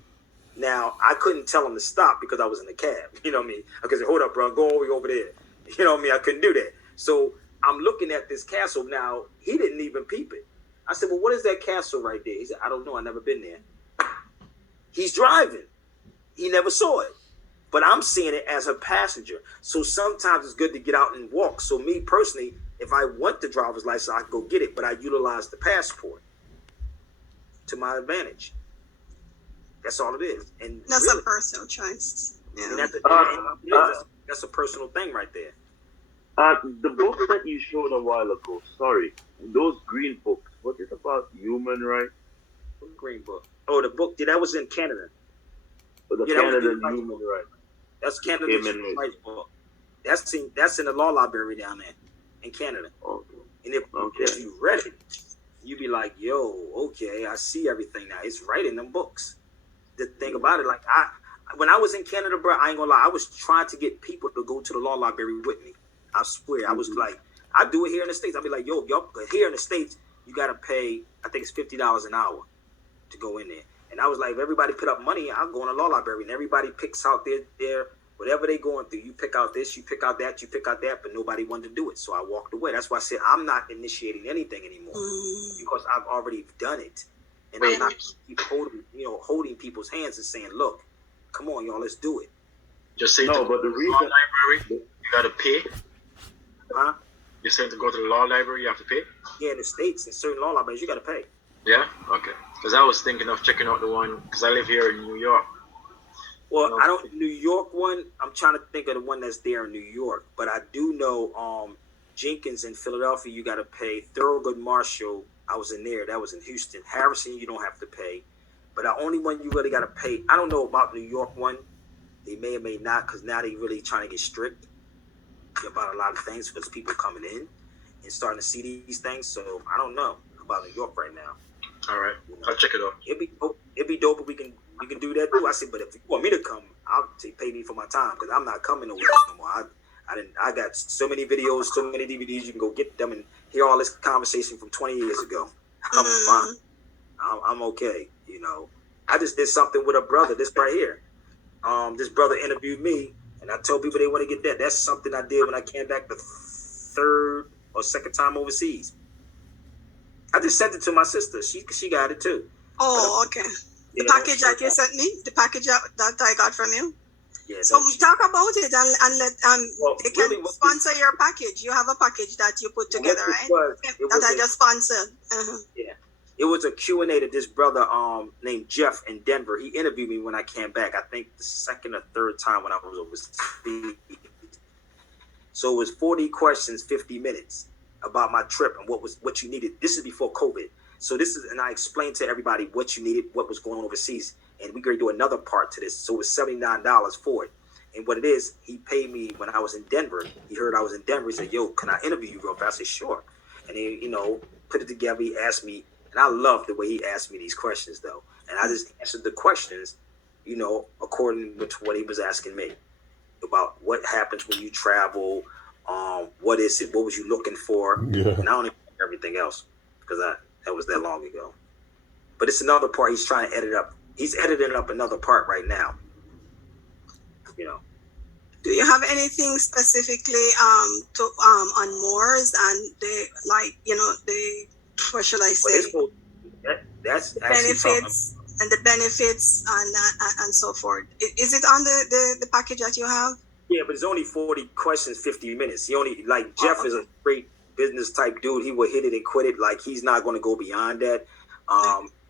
Now, I couldn't tell him to stop because I was in the cab. You know what I mean? I could say, hold up, bro, go all the way over there. You know what I mean? I couldn't do that. So I'm looking at this castle. Now, he didn't even peep it. I said, well, what is that castle right there? He said, I don't know. I've never been there. He's driving. He never saw it. But I'm seeing it as a passenger. So sometimes it's good to get out and walk. So me personally, if I want the driver's license, I can go get it. But I utilize the passport to my advantage. That's all it is. And that's really, a personal choice. Yeah. And that's a personal thing right there. The book that you showed a while ago, sorry, those green books, what is about human rights? What green book? Oh, the book, that was in Canada. The Canadian Human Rights. That's Canada's human rights book. That's in the law library down there in Canada. Okay. And if you read it, you'd be like, yo, okay, I see everything now. It's right in them books. The thing about it, like, when I was in Canada, bro, I ain't gonna lie, I was trying to get people to go to the law library with me. I swear, I was like, I do it here in the States. I'd be like, yo, here in the States, you gotta pay, I think it's $50 an hour to go in there. And I was like, if everybody put up money, I'll go in the law library. And everybody picks out their whatever they going through. You pick out this, you pick out that, you pick out that, but nobody wanted to do it. So I walked away. That's why I said I'm not initiating anything anymore because I've already done it. And I'm not keep holding people's hands and saying, look, come on, y'all, let's do it. Just say no, but the reason law library, you gotta pay. Huh? You're saying to go to the law library, you have to pay? Yeah, in the States, in certain law libraries, you gotta pay. Yeah? Okay. Because I was thinking of checking out the one, because I live here in New York. Well, I don't New York one. I'm trying to think of the one that's there in New York, but I do know Jenkins in Philadelphia. You got to pay. Thurgood Marshall. I was in there. That was in Houston. Harrison, you don't have to pay. But the only one you really got to pay. I don't know about New York one. They may or may not, because now they really trying to get strict about a lot of things because people coming in and starting to see these things. So I don't know about New York right now. All right, I'll check it out. It'd be dope if we can do that too. I said, but if you want me to come, I'll pay me for my time because I'm not coming nowhere no more. I got so many videos, so many DVDs. You can go get them and hear all this conversation from 20 years ago. I'm fine. I'm okay. You know, I just did something with a brother. This right here. This brother interviewed me, and I told people they want to get that. That's something I did when I came back the third or second time overseas. I just sent it to my sister. She got it too. Oh, okay. The package that you sent me, the package that I got from you. Yeah. So talk about it and let they can really, sponsor your package. You have a package that you put together, right? That I just sponsored. Yeah. It was a Q&A that this brother named Jeff in Denver. He interviewed me when I came back. I think the second or third time when I was overseas. So it was 40 questions, 50 minutes about my trip and what you needed. This is before COVID. So and I explained to everybody what you needed, what was going on overseas. And we're going to do another part to this. So it was $79 for it. And what it is, he paid me when I was in Denver. He heard I was in Denver. He said, yo, can I interview you real fast? I said, sure. And he, put it together. He asked me, and I love the way he asked me these questions, though. And I just answered the questions, according to what he was asking me about what happens when you travel, what is it, what was you looking for? Yeah. And I don't even know everything else because that was that long ago. But it's another part he's trying to edit up. He's editing up another part right now. Do you have anything specifically on Moors and the what shall I say? That's benefits and the benefits and so forth. Is it on the package that you have? Yeah, but it's only 40 questions, 50 minutes. He only Jeff is a great business type dude. He will hit it and quit it. Like he's not going to go beyond that.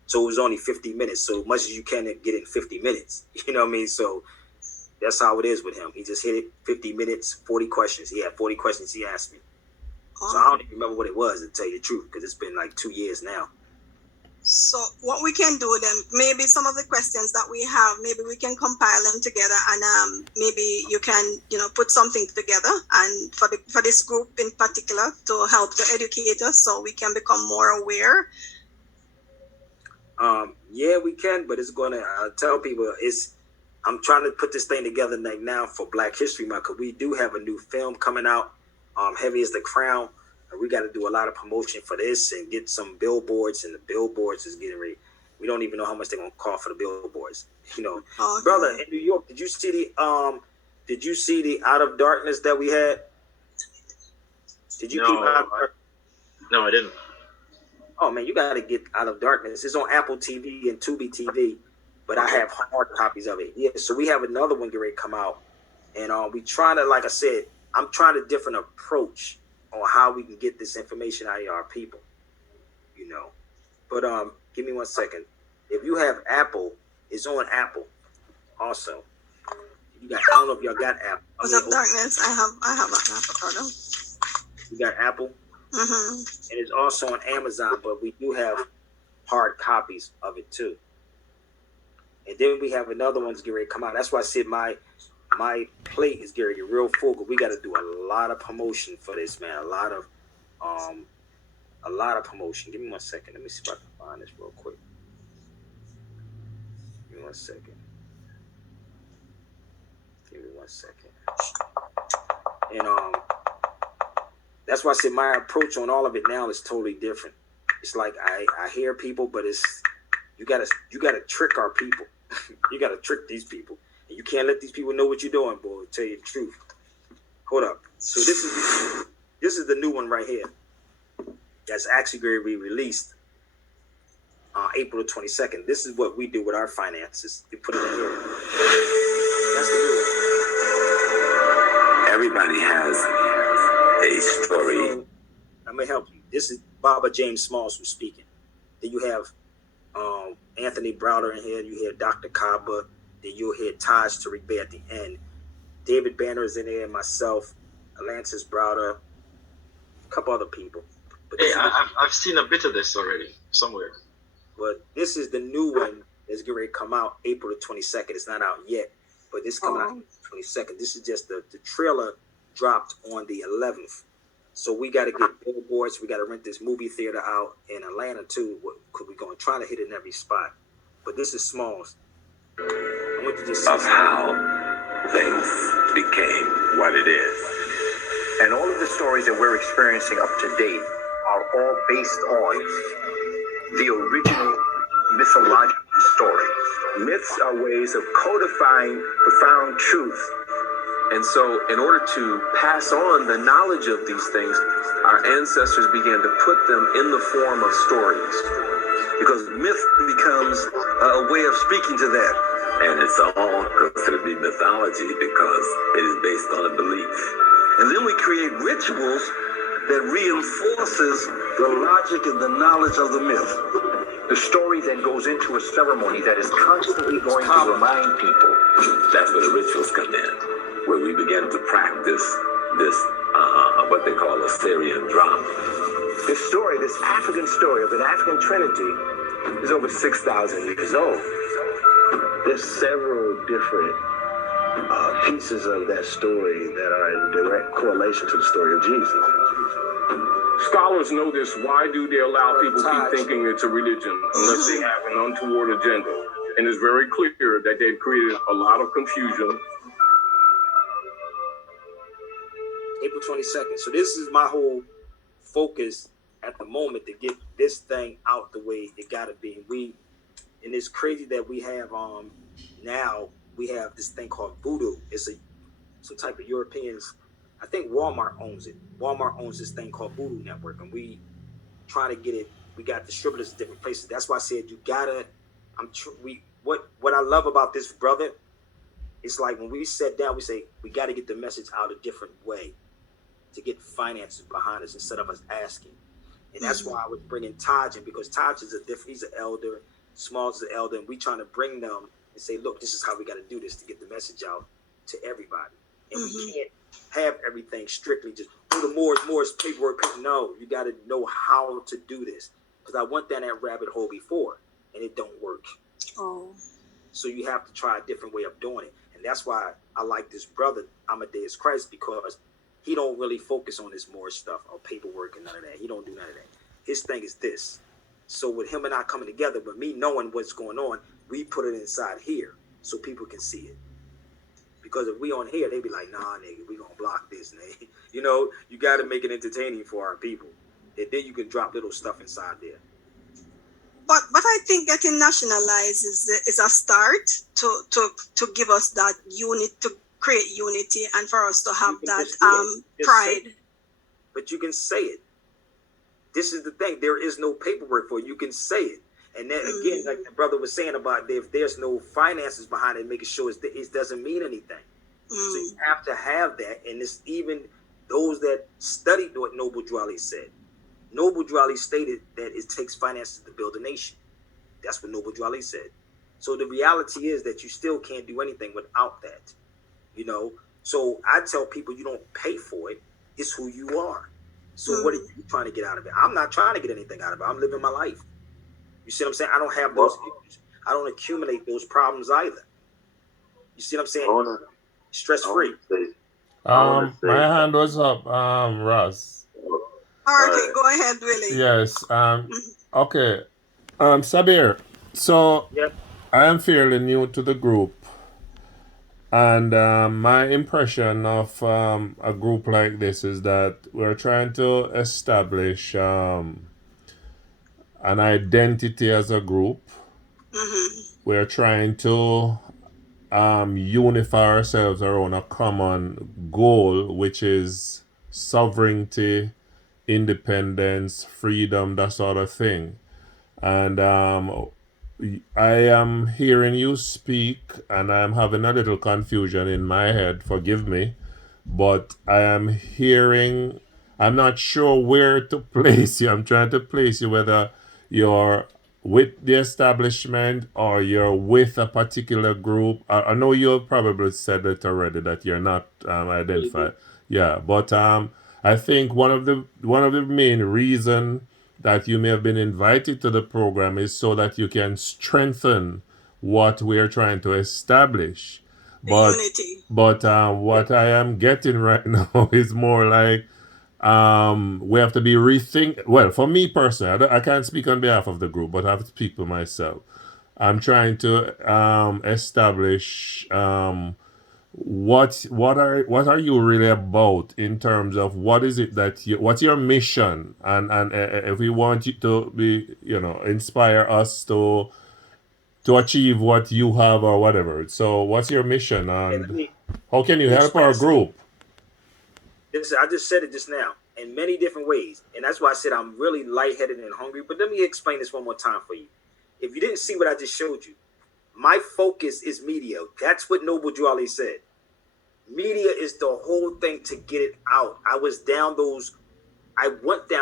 So it was only 50 minutes. So much as you can get in 50 minutes. You know what I mean? So that's how it is with him. He just hit it 50 minutes, 40 questions. He had 40 questions he asked me. So I don't even remember what it was, to tell you the truth, because it's been like 2 years now. So what we can do then, maybe some of the questions that we have, maybe we can compile them together, and maybe you can, put something together, and for this group in particular, to help to educate us, so we can become more aware. Yeah, we can, but it's gonna tell people I'm trying to put this thing together now for Black History Month, because we do have a new film coming out, Heavy as the Crown. We got to do a lot of promotion for this and get some billboards, and the billboards is getting ready. We don't even know how much they're gonna cost for the billboards. Brother, in New York, did you see the Out of Darkness that we had? Did you keep Out of Darkness? No, I didn't. Oh man, you got to get Out of Darkness. It's on Apple TV and Tubi TV, but I have hard copies of it. Yeah, so we have another one getting ready to come out, and we trying to, like I said, I'm trying a different approach on how we can get this information out of our people, But give me 1 second. If you have Apple, it's on Apple also. I don't know if y'all got Apple. What's Up Darkness? I have an Apple product. You got Apple? Mm-hmm. And it's also on Amazon, but we do have hard copies of it too. And then we have another one's getting ready to come out. That's why I said my plate is getting real full, because we got to do a lot of promotion for this, man. A lot of promotion. Give me 1 second. Let me see if I can find this real quick. Give me 1 second. And that's why I said my approach on all of it now is totally different. It's like I hear people, but you gotta trick our people. You gotta trick these people. And you can't let these people know what you're doing, boy, to tell you the truth. Hold up. So this is the new one right here. That's actually going to be released April the 22nd. This is what we do with our finances. We put it in here. That's the new one. Everybody has a story. So, I'm going to help you. This is Baba James Smalls who's speaking. Then you have Anthony Browder in here. You hear Dr. Kaba. Then you'll hear Taj Tariq Bey at the end. David Banner is in there, myself, Atlantis Browder, a couple other people. But Hey, I've seen a bit of this already somewhere. But this is the new one that's getting ready to come out April the 22nd. It's not out yet, but this coming out April 22nd. This is just the trailer dropped on the 11th. So we got to get billboards. We got to rent this movie theater out in Atlanta too. Because we're going to try to hit it in every spot. But this is Smalls. I want you to just Of how things became what it is. And all of the stories that we're experiencing up to date are all based on the original mythological story. Myths are ways of codifying profound truth. And so, in order to pass on the knowledge of these things, our ancestors began to put them in the form of stories. Because myth becomes a way of speaking to that. And it's all considered to be mythology because it is based on a belief. And then we create rituals that reinforces the logic and the knowledge of the myth. The story then goes into a ceremony that is constantly going to remind people. That's where the rituals come in, where we began to practice this, what they call Assyrian drama. This story, this African story of an African trinity, is over 6,000 years old. There's several different pieces of that story that are in direct correlation to the story of Jesus. Scholars know this. Why do they allow people keep thinking it's a religion unless they have an untoward agenda? And it's very clear that they've created a lot of confusion. April 22nd. So this is my whole focus at the moment, to get this thing out the way it gotta be. And it's crazy that we have now we have this thing called Voodoo. It's some type of Europeans. I think Walmart owns it. Walmart owns this thing called Voodoo Network, and we trying to get it. We got distributors in different places. That's why I said you gotta. What I love about this brother, it's like when we sat down, we say we got to get the message out a different way to get finances behind us instead of us asking. And that's why I was bringing Taj in, because Taj is he's an elder, Smalls is an elder, and we trying to bring them and say, look, this is how we got to do this to get the message out to everybody. And we can't have everything strictly just do the more paperwork. No, you got to know how to do this, because I went down that rabbit hole before and it don't work. So you have to try a different way of doing it. And that's why I like this brother, Amadeus Christ, because he don't really focus on this more stuff or paperwork and none of that. He don't do none of that. His thing is this. So with him and I coming together, with me knowing what's going on, we put it inside here so people can see it. Because if we on here, they be like, nah, nigga, we gonna block this, nigga. You know, you got to make it entertaining for our people. And then you can drop little stuff inside there. But I think getting nationalized is a start to give us that unit, to create unity, and for us to have that pride. But you can say it. This is the thing. There is no paperwork for it. You can say it. And then again, like the brother was saying about if there's no finances behind it, making sure it doesn't mean anything. So you have to have that. And it's even those that studied what Noble Drew Ali said. Noble Drew Ali stated that it takes finances to build a nation. That's what Noble Drew Ali said. So the reality is that you still can't do anything without that. You know, so I tell people you don't pay for it. It's who you are. So what are you trying to get out of it? I'm not trying to get anything out of it. I'm living my life. You see what I'm saying? I don't have those issues. I don't accumulate those problems either. You see what I'm saying? Stress free. My hand was up, Russ. Okay, go ahead, Willie. Yes. Okay. Sabir. So I am fairly new to the group. And my impression of a group like this is that we're trying to establish an identity as a group. We're trying to unify ourselves around a common goal, which is sovereignty, independence, freedom, that sort of thing. And I am hearing you speak, and I'm having a little confusion in my head, forgive me, but I'm not sure where to place you. I'm trying to place you whether you're with the establishment, or you're with a particular group? I know you probably said it already that you're not identified. Yeah, but I think one of the main reason that you may have been invited to the program is so that you can strengthen what we're trying to establish. But Unity. but what I am getting right now is more like we have to be rethink. Well, for me personally, I can't speak on behalf of the group, but I have to speak for myself. I'm trying to establish what are you really about in terms of what is it that what's your mission, and if we want you to be, inspire us to achieve what you have or whatever. So what's your mission, and how can you help our group? I just said it just now in many different ways. And that's why I said I'm really lightheaded and hungry. But let me explain this one more time for you. If you didn't see what I just showed you, my focus is media. That's what Noble Drew Ali said. Media is the whole thing to get it out. I went down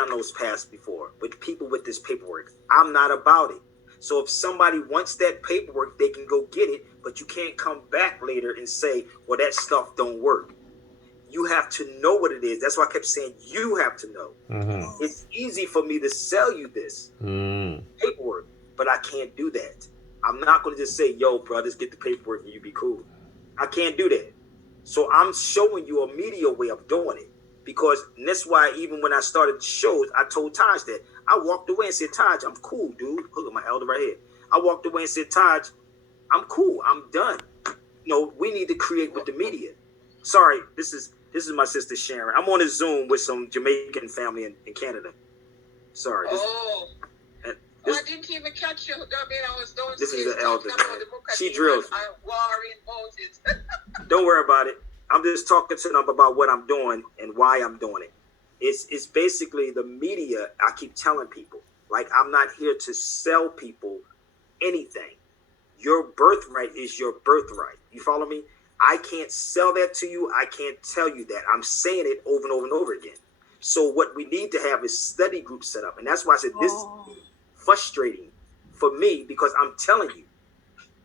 those paths before with people with this paperwork. I'm not about it. So if somebody wants that paperwork, they can go get it. But you can't come back later and say, well, that stuff don't work. You have to know what it is. That's why I kept saying you have to know. Mm-hmm. It's easy for me to sell you this paperwork, but I can't do that. I'm not going to just say, yo, bro, just get the paperwork and you be cool. I can't do that. So I'm showing you a media way of doing it. Because that's why even when I started the shows, I told Taj that. I walked away and said, Taj, I'm cool, dude. Look at my elder right here. I walked away and said, Taj, I'm cool. I'm done. We need to create with the media. Sorry, this is my sister Sharon. I'm on a Zoom with some Jamaican family in Canada. Sorry. I didn't even catch you. I was doing this is the elder. She drills. Don't worry about it. I'm just talking to them about what I'm doing and why I'm doing it. It's basically the media. I keep telling people, like, I'm not here to sell people anything. Your birthright is your birthright. You follow me? I can't sell that to you. I can't tell you that. I'm saying it over and over and over again. So what we need to have is study groups set up. And that's why I said this is frustrating for me, because I'm telling you,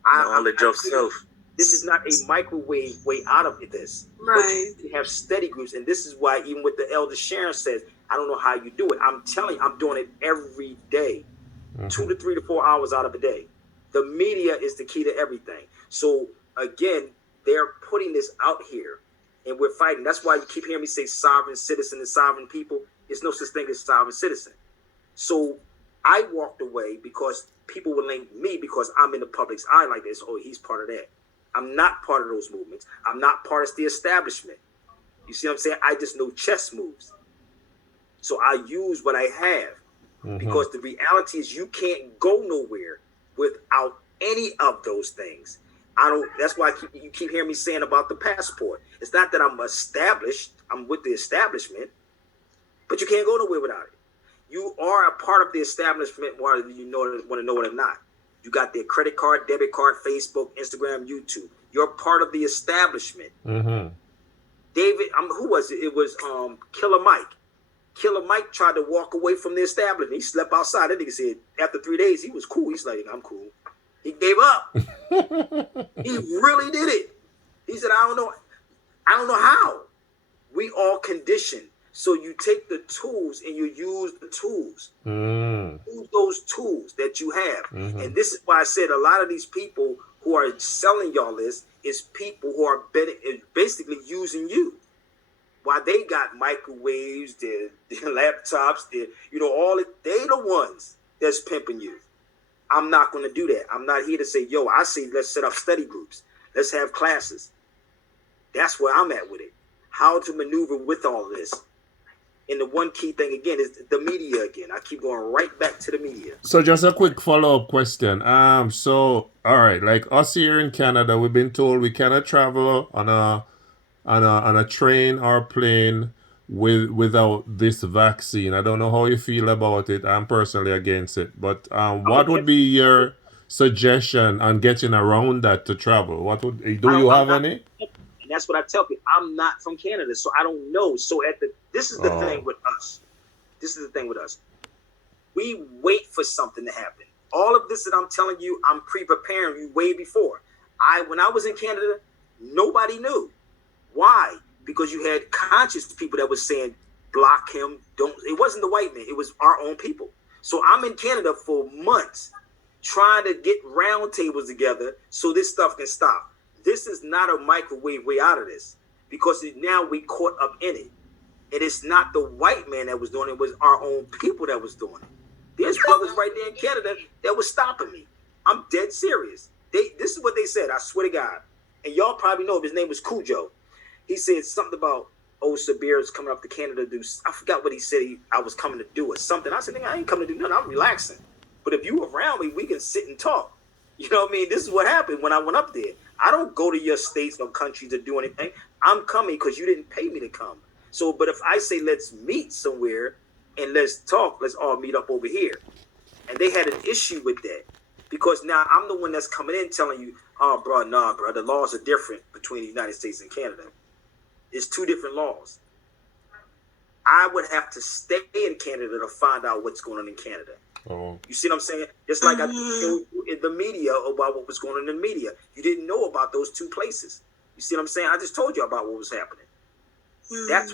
knowledge of self. This is not a microwave way out of this. Right. But you have study groups. And this is why even with the elder Sharon says, I don't know how you do it. I'm telling you, I'm doing it every day, 2 to 3 to 4 hours out of a day. The media is the key to everything. So again, they're putting this out here and we're fighting. That's why you keep hearing me say sovereign citizen and sovereign people. There's no such thing as sovereign citizen. So I walked away because people would link me because I'm in the public's eye like this. Oh, he's part of that. I'm not part of those movements. I'm not part of the establishment. You see what I'm saying? I just know chess moves. So I use what I have because the reality is you can't go nowhere without any of those things. That's why you keep hearing me saying about the passport. It's not that I'm established. I'm with the establishment, but you can't go nowhere without it. You are a part of the establishment, whether you want to know it or not. You got their credit card, debit card, Facebook, Instagram, YouTube. You're part of the establishment. Mm-hmm. David, who was it? It was Killer Mike. Killer Mike tried to walk away from the establishment. He slept outside. That nigga said after 3 days he was cool. He's like, I'm cool. He gave up. He really did it. He said, I don't know how. We all conditioned. So you take the tools and you use the tools. Use those tools that you have. And this is why I said a lot of these people who are selling y'all this is people who are basically using you. Why they got microwaves, their laptops, they the ones that's pimping you. I'm not going to do that. I'm not here to say, I say let's set up study groups. Let's have classes. That's where I'm at with it. How to maneuver with all this. And the one key thing, again, is the media again. I keep going right back to the media. So just a quick follow-up question. So, all right, like us here in Canada, we've been told we cannot travel on a train or plane without this vaccine. I don't know how you feel about it. I'm personally against it. But what would be your suggestion on getting around that to travel? Do you have any? And that's what I tell people. I'm not from Canada, so I don't know. So this is the thing with us. This is the thing with us. We wait for something to happen. all of this that I'm telling you, I'm pre-preparing you way before. When I was in Canada, nobody knew. Why? Because you had conscious people that was saying, block him. Don't. It wasn't the white man. It was our own people. So I'm in Canada for months trying to get round tables together so this stuff can stop. This is not a microwave way out of this, because now we caught up in it. And it's not the white man that was doing it. It was our own people that was doing it. There's brothers right there in Canada that was stopping me. I'm dead serious. This is what they said. I swear to God. And y'all probably know his name was Cujo. He said something about, Sabir is coming up to Canada to do. I forgot what he said. I was coming to do or something. I said, nigga, I ain't coming to do nothing. I'm relaxing. But if you around me, we can sit and talk. You know what I mean? This is what happened when I went up there. I don't go to your states or country to do anything. I'm coming because you didn't pay me to come. So, but if I say let's meet somewhere and let's talk, let's all meet up over here. And they had an issue with that because now I'm the one that's coming in telling you, oh, bro, nah, bro, the laws are different between the United States and Canada. It's two different laws. I would have to stay in Canada to find out what's going on in Canada. Oh. You see what I'm saying? Just like I told you in the media about what was going on in the media. You didn't know about those two places. You see what I'm saying? I just told you about what was happening. That's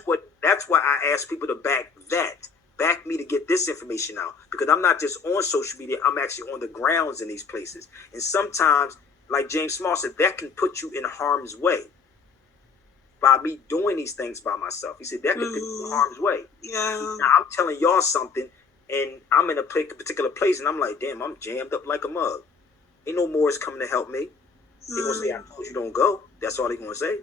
why I ask people to back me to get this information out, because I'm not just on social media. I'm actually on the grounds in these places. And sometimes, like James Small said, that can put you in harm's way by me doing these things by myself. He said that could put you in harm's way. Yeah. Now, I'm telling y'all something, and I'm in a particular place, and I'm like, damn, I'm jammed up like a mug. Ain't no Moors coming to help me. They gonna say, I told you don't go. That's all they gonna say.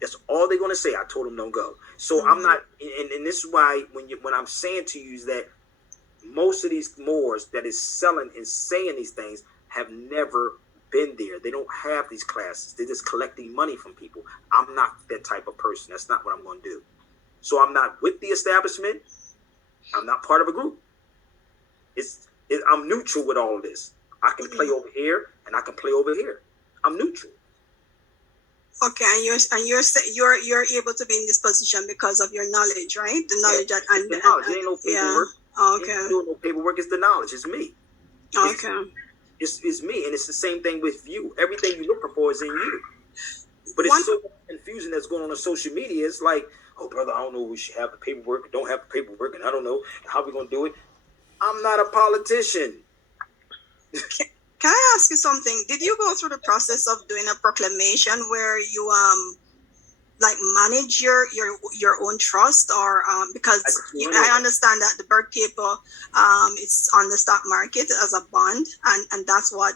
That's all they're gonna say. I told them don't go. So I'm not, and this is why when I'm saying to you is that most of these Moors that is selling and saying these things have never been there. They don't have these classes. They're just collecting money from people. I'm not that type of person. That's not what I'm going to do. So I'm not with the establishment. I'm not part of a group. I'm neutral with all of this. I can play over here and I can play over here. I'm neutral. Okay, and you're able to be in this position because of your knowledge, right? The knowledge the knowledge. There ain't no paperwork. Yeah. Okay. Ain't doing no paperwork. It's the knowledge. It's me. Okay. It's me, and it's the same thing with you. Everything you're looking for is in you. But it's so confusing that's going on social media. It's like, oh, brother, I don't know if we should have the paperwork or don't have the paperwork, and I don't know how we're going to do it. I'm not a politician. Can I ask you something? Did you go through the process of doing a proclamation where you like manage your own trust, or because I understand that the bird paper it's on the stock market as a bond, and that's what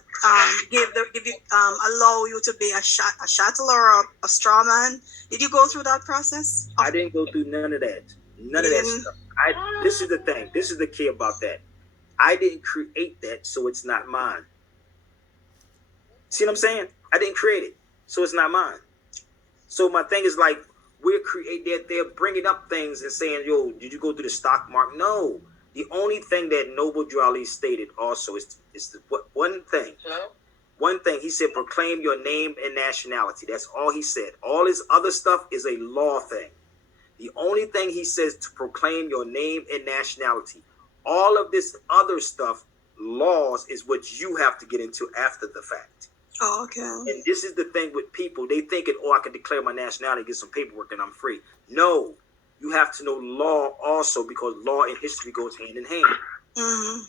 allow you to be a shuttle or a straw man. Did you go through that process? I didn't go through none of that. None of that stuff. This is the thing. This is the key about that. I didn't create that, so it's not mine. See what I'm saying? I didn't create it, so it's not mine. So my thing is like, we're creating, they're bringing up things and saying, yo, did you go through the stock market? No. The only thing that Noble Drew Ali stated also is one thing. Hello? One thing, he said, proclaim your name and nationality. That's all he said. All his other stuff is a law thing. The only thing he says to proclaim your name and nationality. All of this other stuff, laws, is what you have to get into after the fact. Oh, okay. And this is the thing with people. They thinking, oh, I can declare my nationality, get some paperwork, and I'm free. No. You have to know law also, because law and history goes hand in hand. Mm-hmm.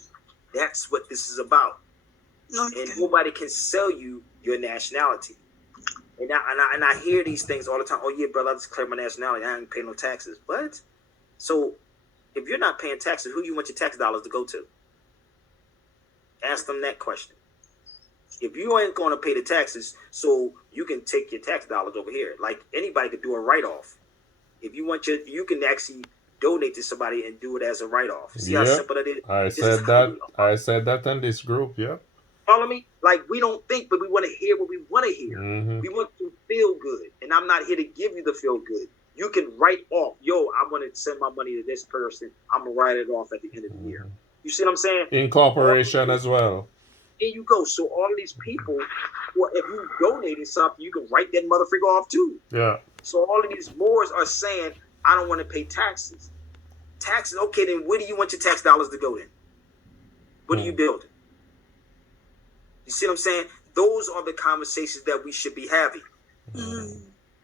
That's what this is about. Okay. And nobody can sell you your nationality. And I hear these things all the time. Oh, yeah, brother, I just declare my nationality. I ain't paying no taxes. What? So if you're not paying taxes, who do you want your tax dollars to go to? Ask them that question. If you ain't going to pay the taxes, so you can take your tax dollars over here. Like anybody could do a write-off. If you want you can actually donate to somebody and do it as a write-off. See how simple that is? I said that in this group, yeah. Follow me? Like, we don't think, but we want to hear what we want to hear. Mm-hmm. We want to feel good. And I'm not here to give you the feel good. You can write off, yo, I want to send my money to this person. I'm going to write it off at the end of the year. You see what I'm saying? Incorporation as well. There you go. So all of these people, well, if you donated something, you can write that motherfucker off too. Yeah. So all of these Moors are saying, I don't want to pay taxes. Taxes, okay, then where do you want your tax dollars to go in? What are you building? You see what I'm saying? Those are the conversations that we should be having.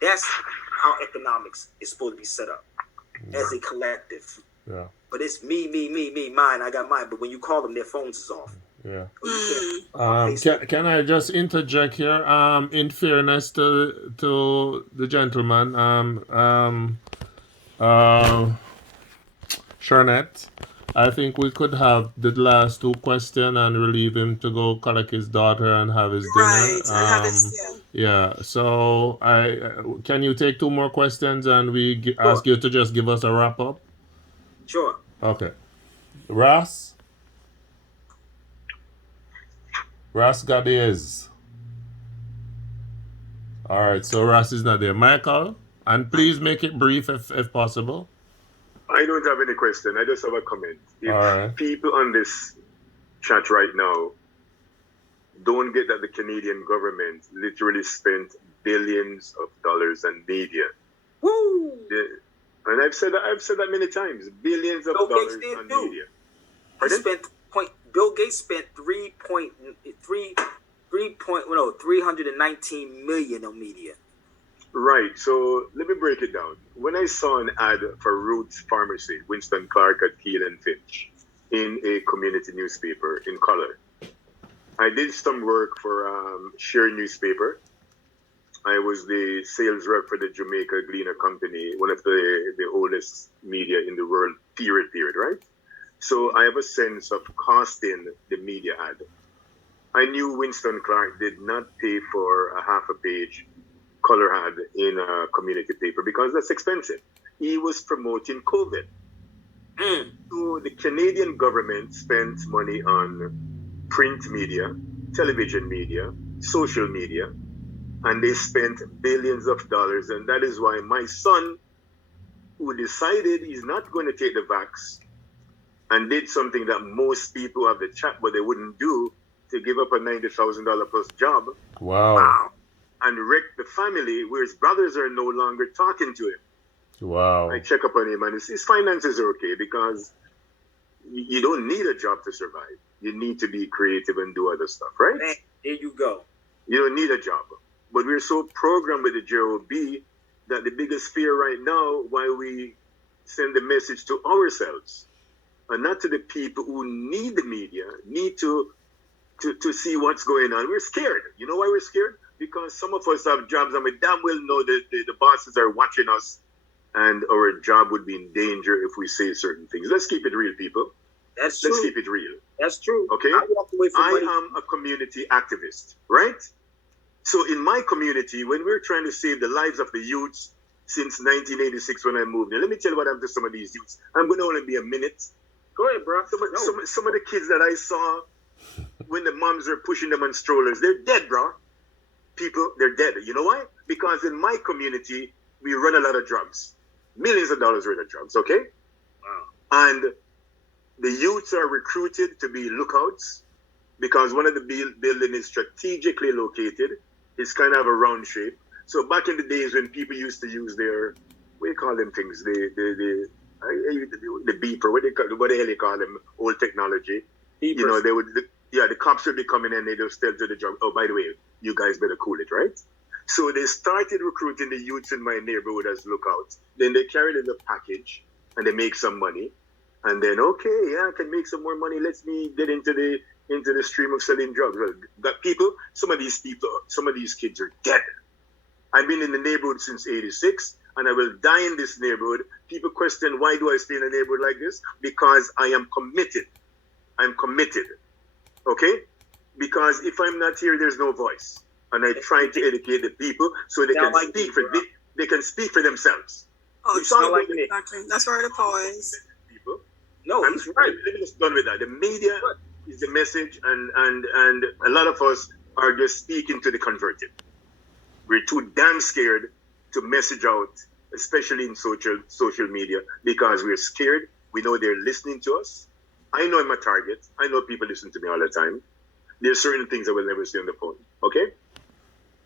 That's how economics is supposed to be set up as a collective. Yeah. But it's me, mine. I got mine. But when you call them, their phones is off. Yeah. Or you Can I just interject here? In fairness to the gentleman, Sharnett, I think we could have the last two questions and relieve him to go collect his daughter and have his dinner. Right, and have his, Yeah. So can you take two more questions and we ask you to just give us a wrap up? Sure. Okay. Ross got his. All right. So Ross is not there. Michael, and please make it brief if possible. I don't have any question. I just have a comment. If All right. people on this chat right now don't get that the Canadian government literally spent billions of dollars on media. Woo! And I've said that many times. Billions of dollars on media. Bill Gates spent 319 million on media. Right. So let me break it down. When I saw an ad for Roots Pharmacy, Winston Clark at Keel and Finch, in a community newspaper in color, I did some work for Share newspaper. I was the sales rep for the Jamaica Gleaner Company, one of the oldest media in the world, period, right? So I have a sense of costing the media ad. I knew Winston Clark did not pay for a half a page color ad in a community paper because that's expensive. He was promoting COVID. So the Canadian government spent money on print media, television media, social media, and they spent billions of dollars. And that is why my son, who decided he's not going to take the vax and did something that most people have the chat, but they wouldn't do, to give up a $90,000 plus job. Wow. And wreck the family, where his brothers are no longer talking to him. Wow. I check up on him and his finances are okay because you don't need a job to survive. You need to be creative and do other stuff, right? Man, there you go. You don't need a job. But we're so programmed with the JOB that the biggest fear right now, why we send the message to ourselves and not to the people who need the media, need to see what's going on. We're scared. You know why we're scared? Because some of us have jobs and we damn well know that the bosses are watching us and our job would be in danger if we say certain things. Let's keep it real, people. That's true. Let's keep it real. That's true. Okay? I walked away from money. am a community activist, right? So in my community, when we're trying to save the lives of the youths since 1986 when I moved here, let me tell you what happened to some of these youths. I'm going to only be a minute. Go ahead, bro. Some of the kids that I saw when the moms are pushing them on strollers, they're dead, bro. People, they're dead. You know why? Because in my community, we run a lot of drugs. Millions of dollars worth of drugs, okay? Wow. And the youths are recruited to be lookouts because one of the building is strategically located. It's kind of a round shape. So back in the days when people used to use their, what do you call them things? The beeper, what the hell they call them? Old technology. Beepers. You know, the cops would be coming and they just tell to the drug, oh, by the way, you guys better cool it, right? So they started recruiting the youths in my neighborhood as lookouts. Then they carried in the package and they make some money. And then, okay, yeah, I can make some more money. Let me get into the stream of selling drugs. Well, that people, some of these kids are dead. I've been in the neighborhood since 86 and I will die in this neighborhood. People question, why do I stay in a neighborhood like this? Because I am committed. I'm committed. Okay? Because if I'm not here, there's no voice. And I try to educate the people so they can speak for themselves. Oh, it's all about exactly. That's where the power is. People. No, I'm right. Let me just done with that. The media is the message, and a lot of us are just speaking to the converted. We're too damn scared to message out, especially in social media, because we're scared. We know they're listening to us. I know I'm a target. I know people listen to me all the time. There's certain things I will never say on the phone. Okay?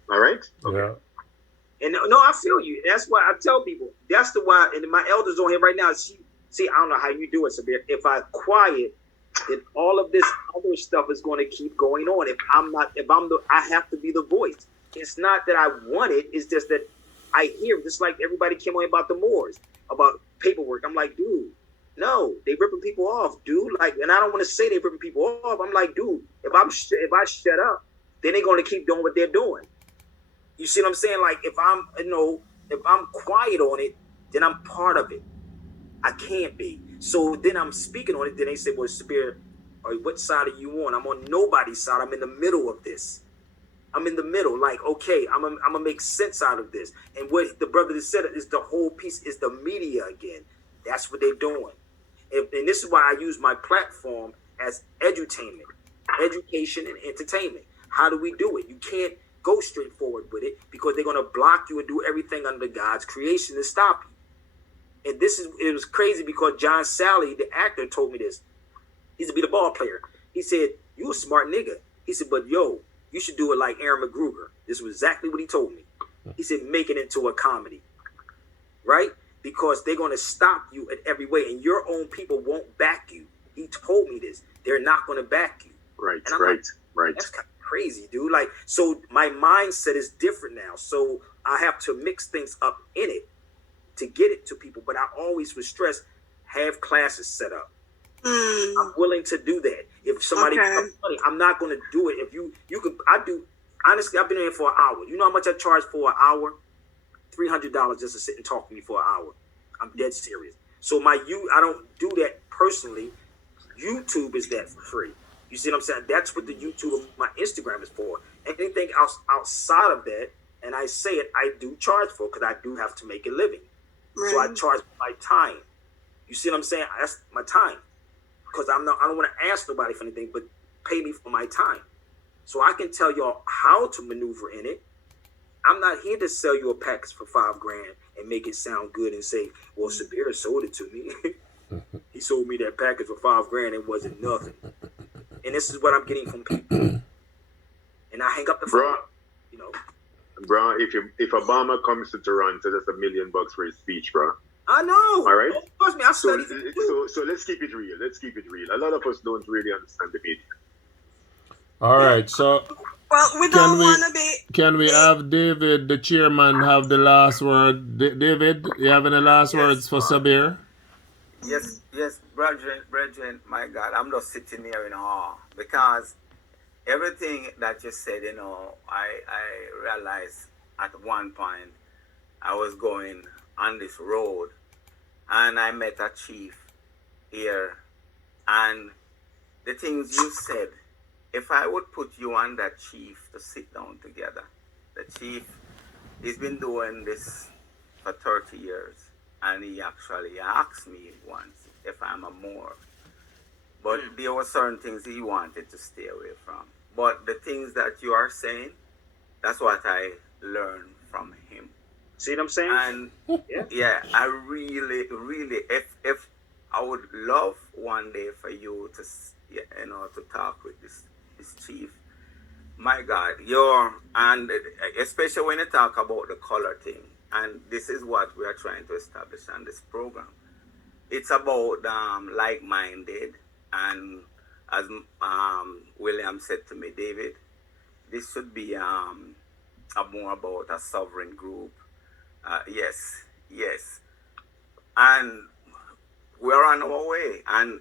All right? Okay. Yeah. And no, I feel you. That's why I tell people. That's the why. And my elders on here right now. See, I don't know how you do it, Sabir. If I quiet, then all of this other stuff is going to keep going on. I have to be the voice. It's not that I want it. It's just that I hear, just like everybody came on about the Moors, about paperwork. I'm like, dude, no, they ripping people off, dude. Like, and I don't want to say they ripping people off. I'm like, dude, if I shut up, then they're going to keep doing what they're doing. You see what I'm saying? Like, if I'm quiet on it, then I'm part of it. I can't be. So then I'm speaking on it. Then they say, well, Spirit, or what side are you on? I'm on nobody's side. I'm in the middle of this. I'm in the middle. Like, okay, I'm gonna make sense out of this. And what the brother just said is the whole piece is the media again. That's what they're doing. And this is why I use my platform as edutainment, education and entertainment. How do we do it? You can't go straight forward with it because they're gonna block you and do everything under God's creation to stop you. And it was crazy because John Sally, the actor, told me this. He used to be the ball player. He said, "You a smart nigga." He said, "But yo, you should do it like Aaron McGruger." This was exactly what he told me. He said, "Make it into a comedy." Right? Because they're going to stop you in every way. And your own people won't back you. He told me this. They're not going to back you. Right. That's kind of crazy, dude. Like, so my mindset is different now. So I have to mix things up in it to get it to people. But I always would stress, have classes set up. I'm willing to do that. If somebody comes money, I'm not going to do it. If you can, honestly, I've been in here for an hour. You know how much I charge for an hour? $300 just to sit and talk to me for an hour. I'm dead serious. So I don't do that personally. YouTube is that for free. You see what I'm saying? That's what the YouTube of my Instagram is for. Anything else outside of that, and I say it, I do charge for because I do have to make a living. Right. So I charge my time. You see what I'm saying? That's my time. Because I don't want to ask nobody for anything, but pay me for my time. So I can tell y'all how to maneuver in it. I'm not here to sell you a package for $5,000 and make it sound good and say, well, Sabir sold it to me. He sold me that package for $5,000. It wasn't nothing. And this is what I'm getting from people. And I hang up the phone. Bro, if Obama comes to Toronto, that's $1 million for his speech, bro. I know. All right. Trust me, I studied it too. So let's keep it real. A lot of us don't really understand the media. All right. So, well, we don't want to be. Can we have David, the chairman, have the last word? David, you have any last words for Sabir? Yes, brethren, my God, I'm just sitting here in awe because everything that you said, I realized at one point I was going on this road and I met a chief here, and the things you said, if I would put you and that chief to sit down together, the chief, he's been doing this for 30 years, and he actually asked me once if I'm a Moor, but there were certain things he wanted to stay away from. But the things that you are saying, that's what I learned from him. See what I'm saying? And yeah, I really, if I would love one day for you to, to talk with this chief. My God, and especially when you talk about the color thing, and this is what we are trying to establish on this program. It's about like-minded, and as William said to me, David, this should be more about a sovereign group. Yes. And we're on our way. And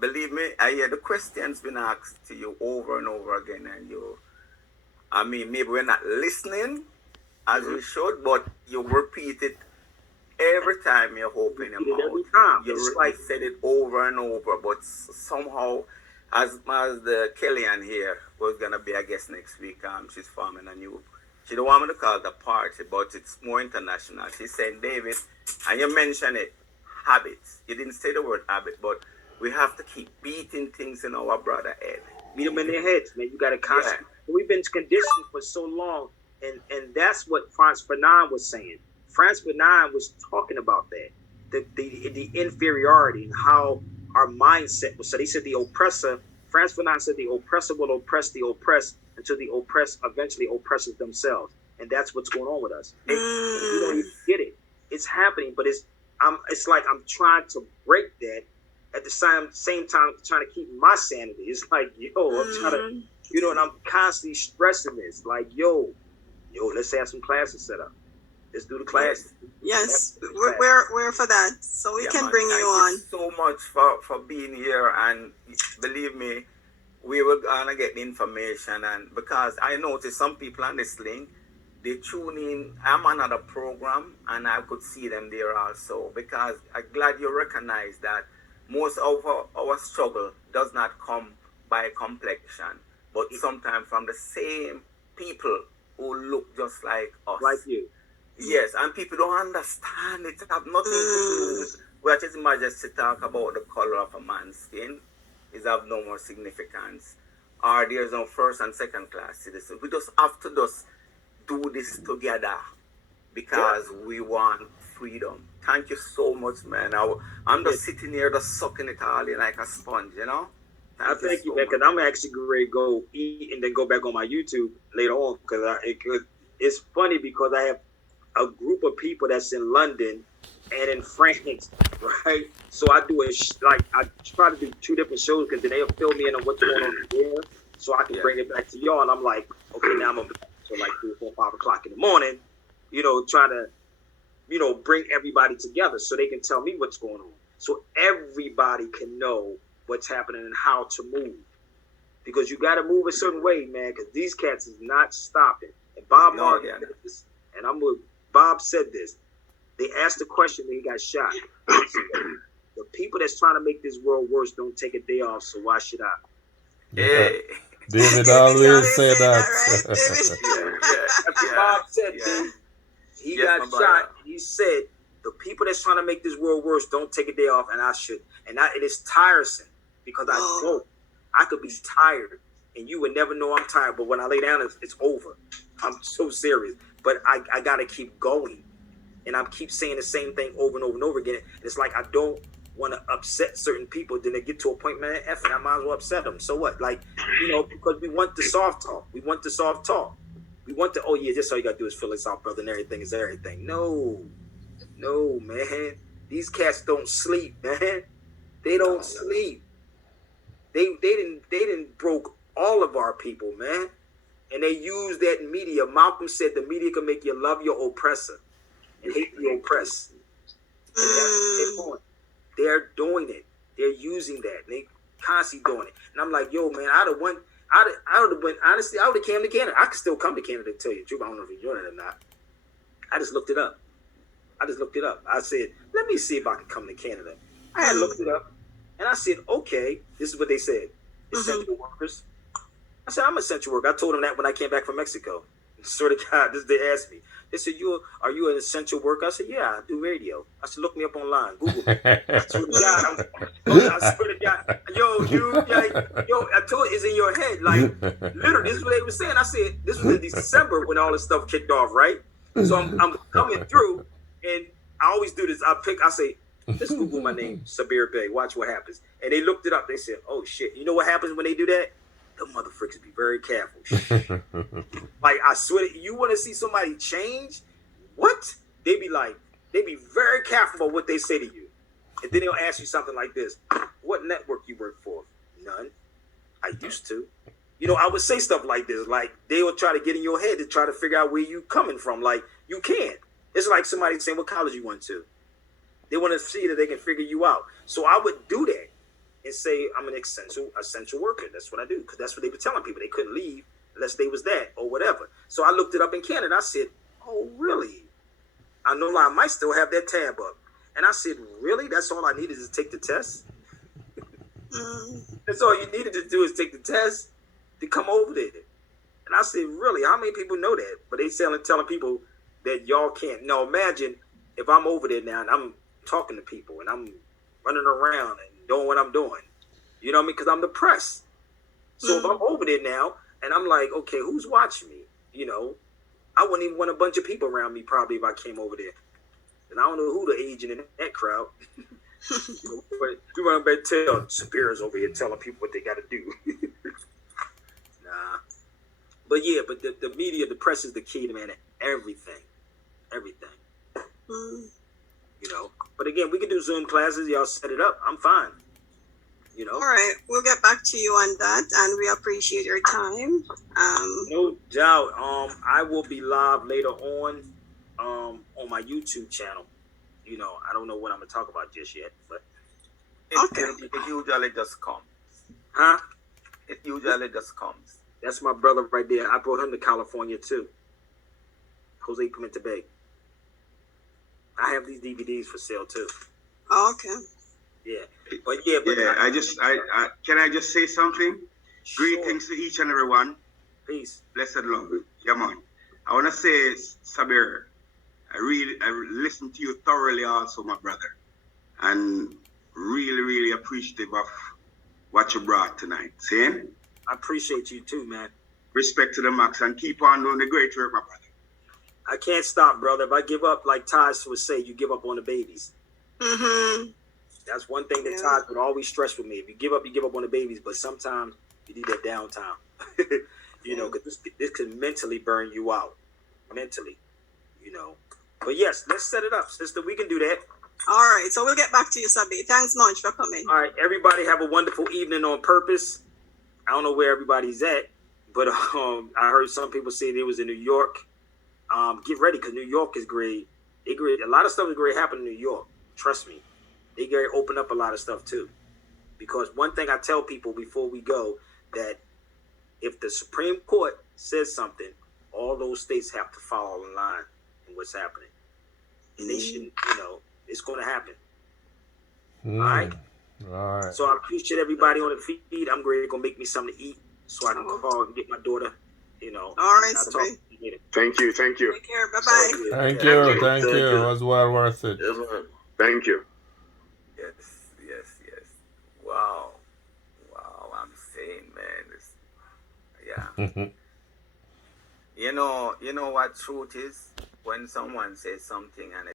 believe me, I hear the questions been asked to you over and over again. And maybe we're not listening as we should, but you repeat it every time you open your mouth. Every time. You said it over and over, but somehow, as the Kellyanne here was going to be a guest next week, she's forming a new. She don't want me to call it a party, but it's more international. She's saying, David, and you mentioned it, habits. You didn't say the word habit, but we have to keep beating things in our brother head. Beat them in their heads, man. You got to constantly. Yeah. We've been conditioned for so long, and that's what Frantz Fanon was saying. Frantz Fanon was talking about that, the inferiority and how our mindset was set. He said the oppressor, Frantz Fanon said the oppressor will oppress the oppressed until the oppressed eventually oppresses themselves. And that's what's going on with us. And you don't even get it. It's happening, but it's like I'm trying to break that at the same time trying to keep my sanity. It's like, yo, I'm trying to, you know, and I'm constantly stressing this. Like, yo, let's have some classes set up. Let's do the classes. Yes, we're for that. So we can bring you on. Thank you so much for being here, and believe me, we were gonna get the information, and because I noticed some people on this link, they tune in. I'm on another program, and I could see them there also, because I'm glad you recognize that most of our struggle does not come by complexion, but sometimes from the same people who look just like us. Like you. Yes, and people don't understand it. It have nothing to do with what His Majesty talk about the color of a man's skin is of no more significance. Or there's no first and second class citizen. We just have to just do this together because we want freedom. Thank you so much, man. I'm just sitting here just sucking it all in like a sponge, you know? Thank you, man, because I'm actually ready to go eat and then go back on my YouTube later on, because it's funny because I have a group of people that's in London and in France, right? So I do I try to do 2 different shows, because then they'll fill me in on what's going on there, so I can bring it back to y'all. And I'm like, okay, now I'm gonna be so like 3 or 4, 5 o'clock in the morning, you know, trying to, you know, bring everybody together so they can tell me what's going on, so everybody can know what's happening and how to move, because you got to move a certain way, man, because these cats is not stopping. And Bob Marley said this, and Bob said this. They asked the question when he got shot. The people that's trying to make this world worse don't take a day off, so why should I? Yeah. David always say that. Bob said that. He got shot. He said, the people that's trying to make this world worse don't take a day off, and I should. And it is tiresome, because I could be tired, and you would never know I'm tired, but when I lay down, it's over. I'm so serious. But I got to keep going. And I keep saying the same thing over and over and over again. It's like I don't want to upset certain people. Then they get to a point, man, F it, I might as well upset them. So what? Like, you know, because we want the soft talk. We want the soft talk. We want the, oh yeah, just all you got to do is feel like soft brother and everything is everything. No, man. These cats don't sleep, man. They don't sleep. They didn't broke all of our people, man. And they use that media. Malcolm said the media can make you love your oppressor and hate the oppressed. And that's their point. They're doing it. They're using that. And they constantly doing it. And I'm like, yo, man, I would have came to Canada. I could still come to Canada to tell you the truth. I don't know if you're doing it or not. I just looked it up. I said, let me see if I can come to Canada. I had looked it up. And I said, okay, this is what they said. Essential workers. I said, I'm an essential worker. I told them that when I came back from Mexico. Swear to God, they asked me. They said, are you an essential worker? I said, yeah, I do radio. I said, look me up online. Google me. I swear to God. I swear to God. Yo, I told you, it's in your head. Like, literally, this is what they were saying. I said, this was in December when all this stuff kicked off, right? So I'm coming through, and I always do this. I say, let's Google my name, Sabir Bey. Watch what happens. And they looked it up. They said, oh, shit. You know what happens when they do that? The motherfuckers be very careful. Like, I swear, you want to see somebody change? What? They be very careful about what they say to you. And then they'll ask you something like this. What network you work for? None. I used to. You know, I would say stuff like this. Like, they will try to get in your head to try to figure out where you coming from. Like, you can't. It's like somebody saying what college you went to. They want to see that they can figure you out. So I would do that and say I'm an essential worker. That's what I do, because that's what they were telling people. They couldn't leave unless they was that or whatever. So I looked it up in Canada. I said, oh, really? I know I might still have that tab up. And I said, really? That's all I needed is to take the test? That's all you needed to do is take the test to come over there. And I said, really? How many people know that? But they telling people that y'all can't. Now imagine if I'm over there now and I'm talking to people and I'm running around and doing what I'm doing. You know what I mean? Because I'm depressed. So if I'm over there now and I'm like, okay, who's watching me? You know, I wouldn't even want a bunch of people around me probably if I came over there. And I don't know who the agent in that crowd. But you run back tell Sabir's over here telling people what they got to do. Nah. But yeah, but the media, the press is the key to, man, everything. You know, but again, we can do Zoom classes. Y'all set it up. I'm fine. You know. All right, we'll get back to you on that, and we appreciate your time. No doubt. I will be live later on my YouTube channel. You know, I don't know what I'm gonna talk about just yet, but it usually just comes. Huh? It usually just comes. That's my brother right there. I brought him to California too. Jose Pimenta Bay. I have these DVDs for sale too. Oh, okay. Yeah, I can I just say something? Sure. Greetings to each and every one. Peace. Blessed love. Yeah, man. I want to say, Sabir, I listened to you thoroughly also, my brother. And really, really appreciative of what you brought tonight. See? I appreciate you too, man. Respect to the max and keep on doing the great work, my brother. I can't stop, brother. If I give up, like Taj would say, you give up on the babies. Mm-hmm. That's one thing that Taj would always stress with me. If you give up on the babies, but sometimes you need that downtime. You know, because this can mentally burn you out. Mentally, you know. But yes, let's set it up, sister. We can do that. All right, so we'll get back to you, Sabi. Thanks much for coming. All right, everybody have a wonderful evening on purpose. I don't know where everybody's at, but I heard some people say they was in New York. Get ready, because New York is great. A lot of stuff is great happening in New York. Trust me. They get open up a lot of stuff too. Because one thing I tell people before we go, that if the Supreme Court says something, all those states have to follow in line in what's happening. And they shouldn't, you know, it's going to happen. All right? All right. So I appreciate everybody on the feed. I'm going to make me something to eat so I can call and get my daughter, you know. All right, I'll talk Sabi. to you later. Thank you. Take care. Bye-bye. Thank you. It was well worth it. Thank you. Yes. Wow, I'm saying, man, you know what truth is? When someone says something and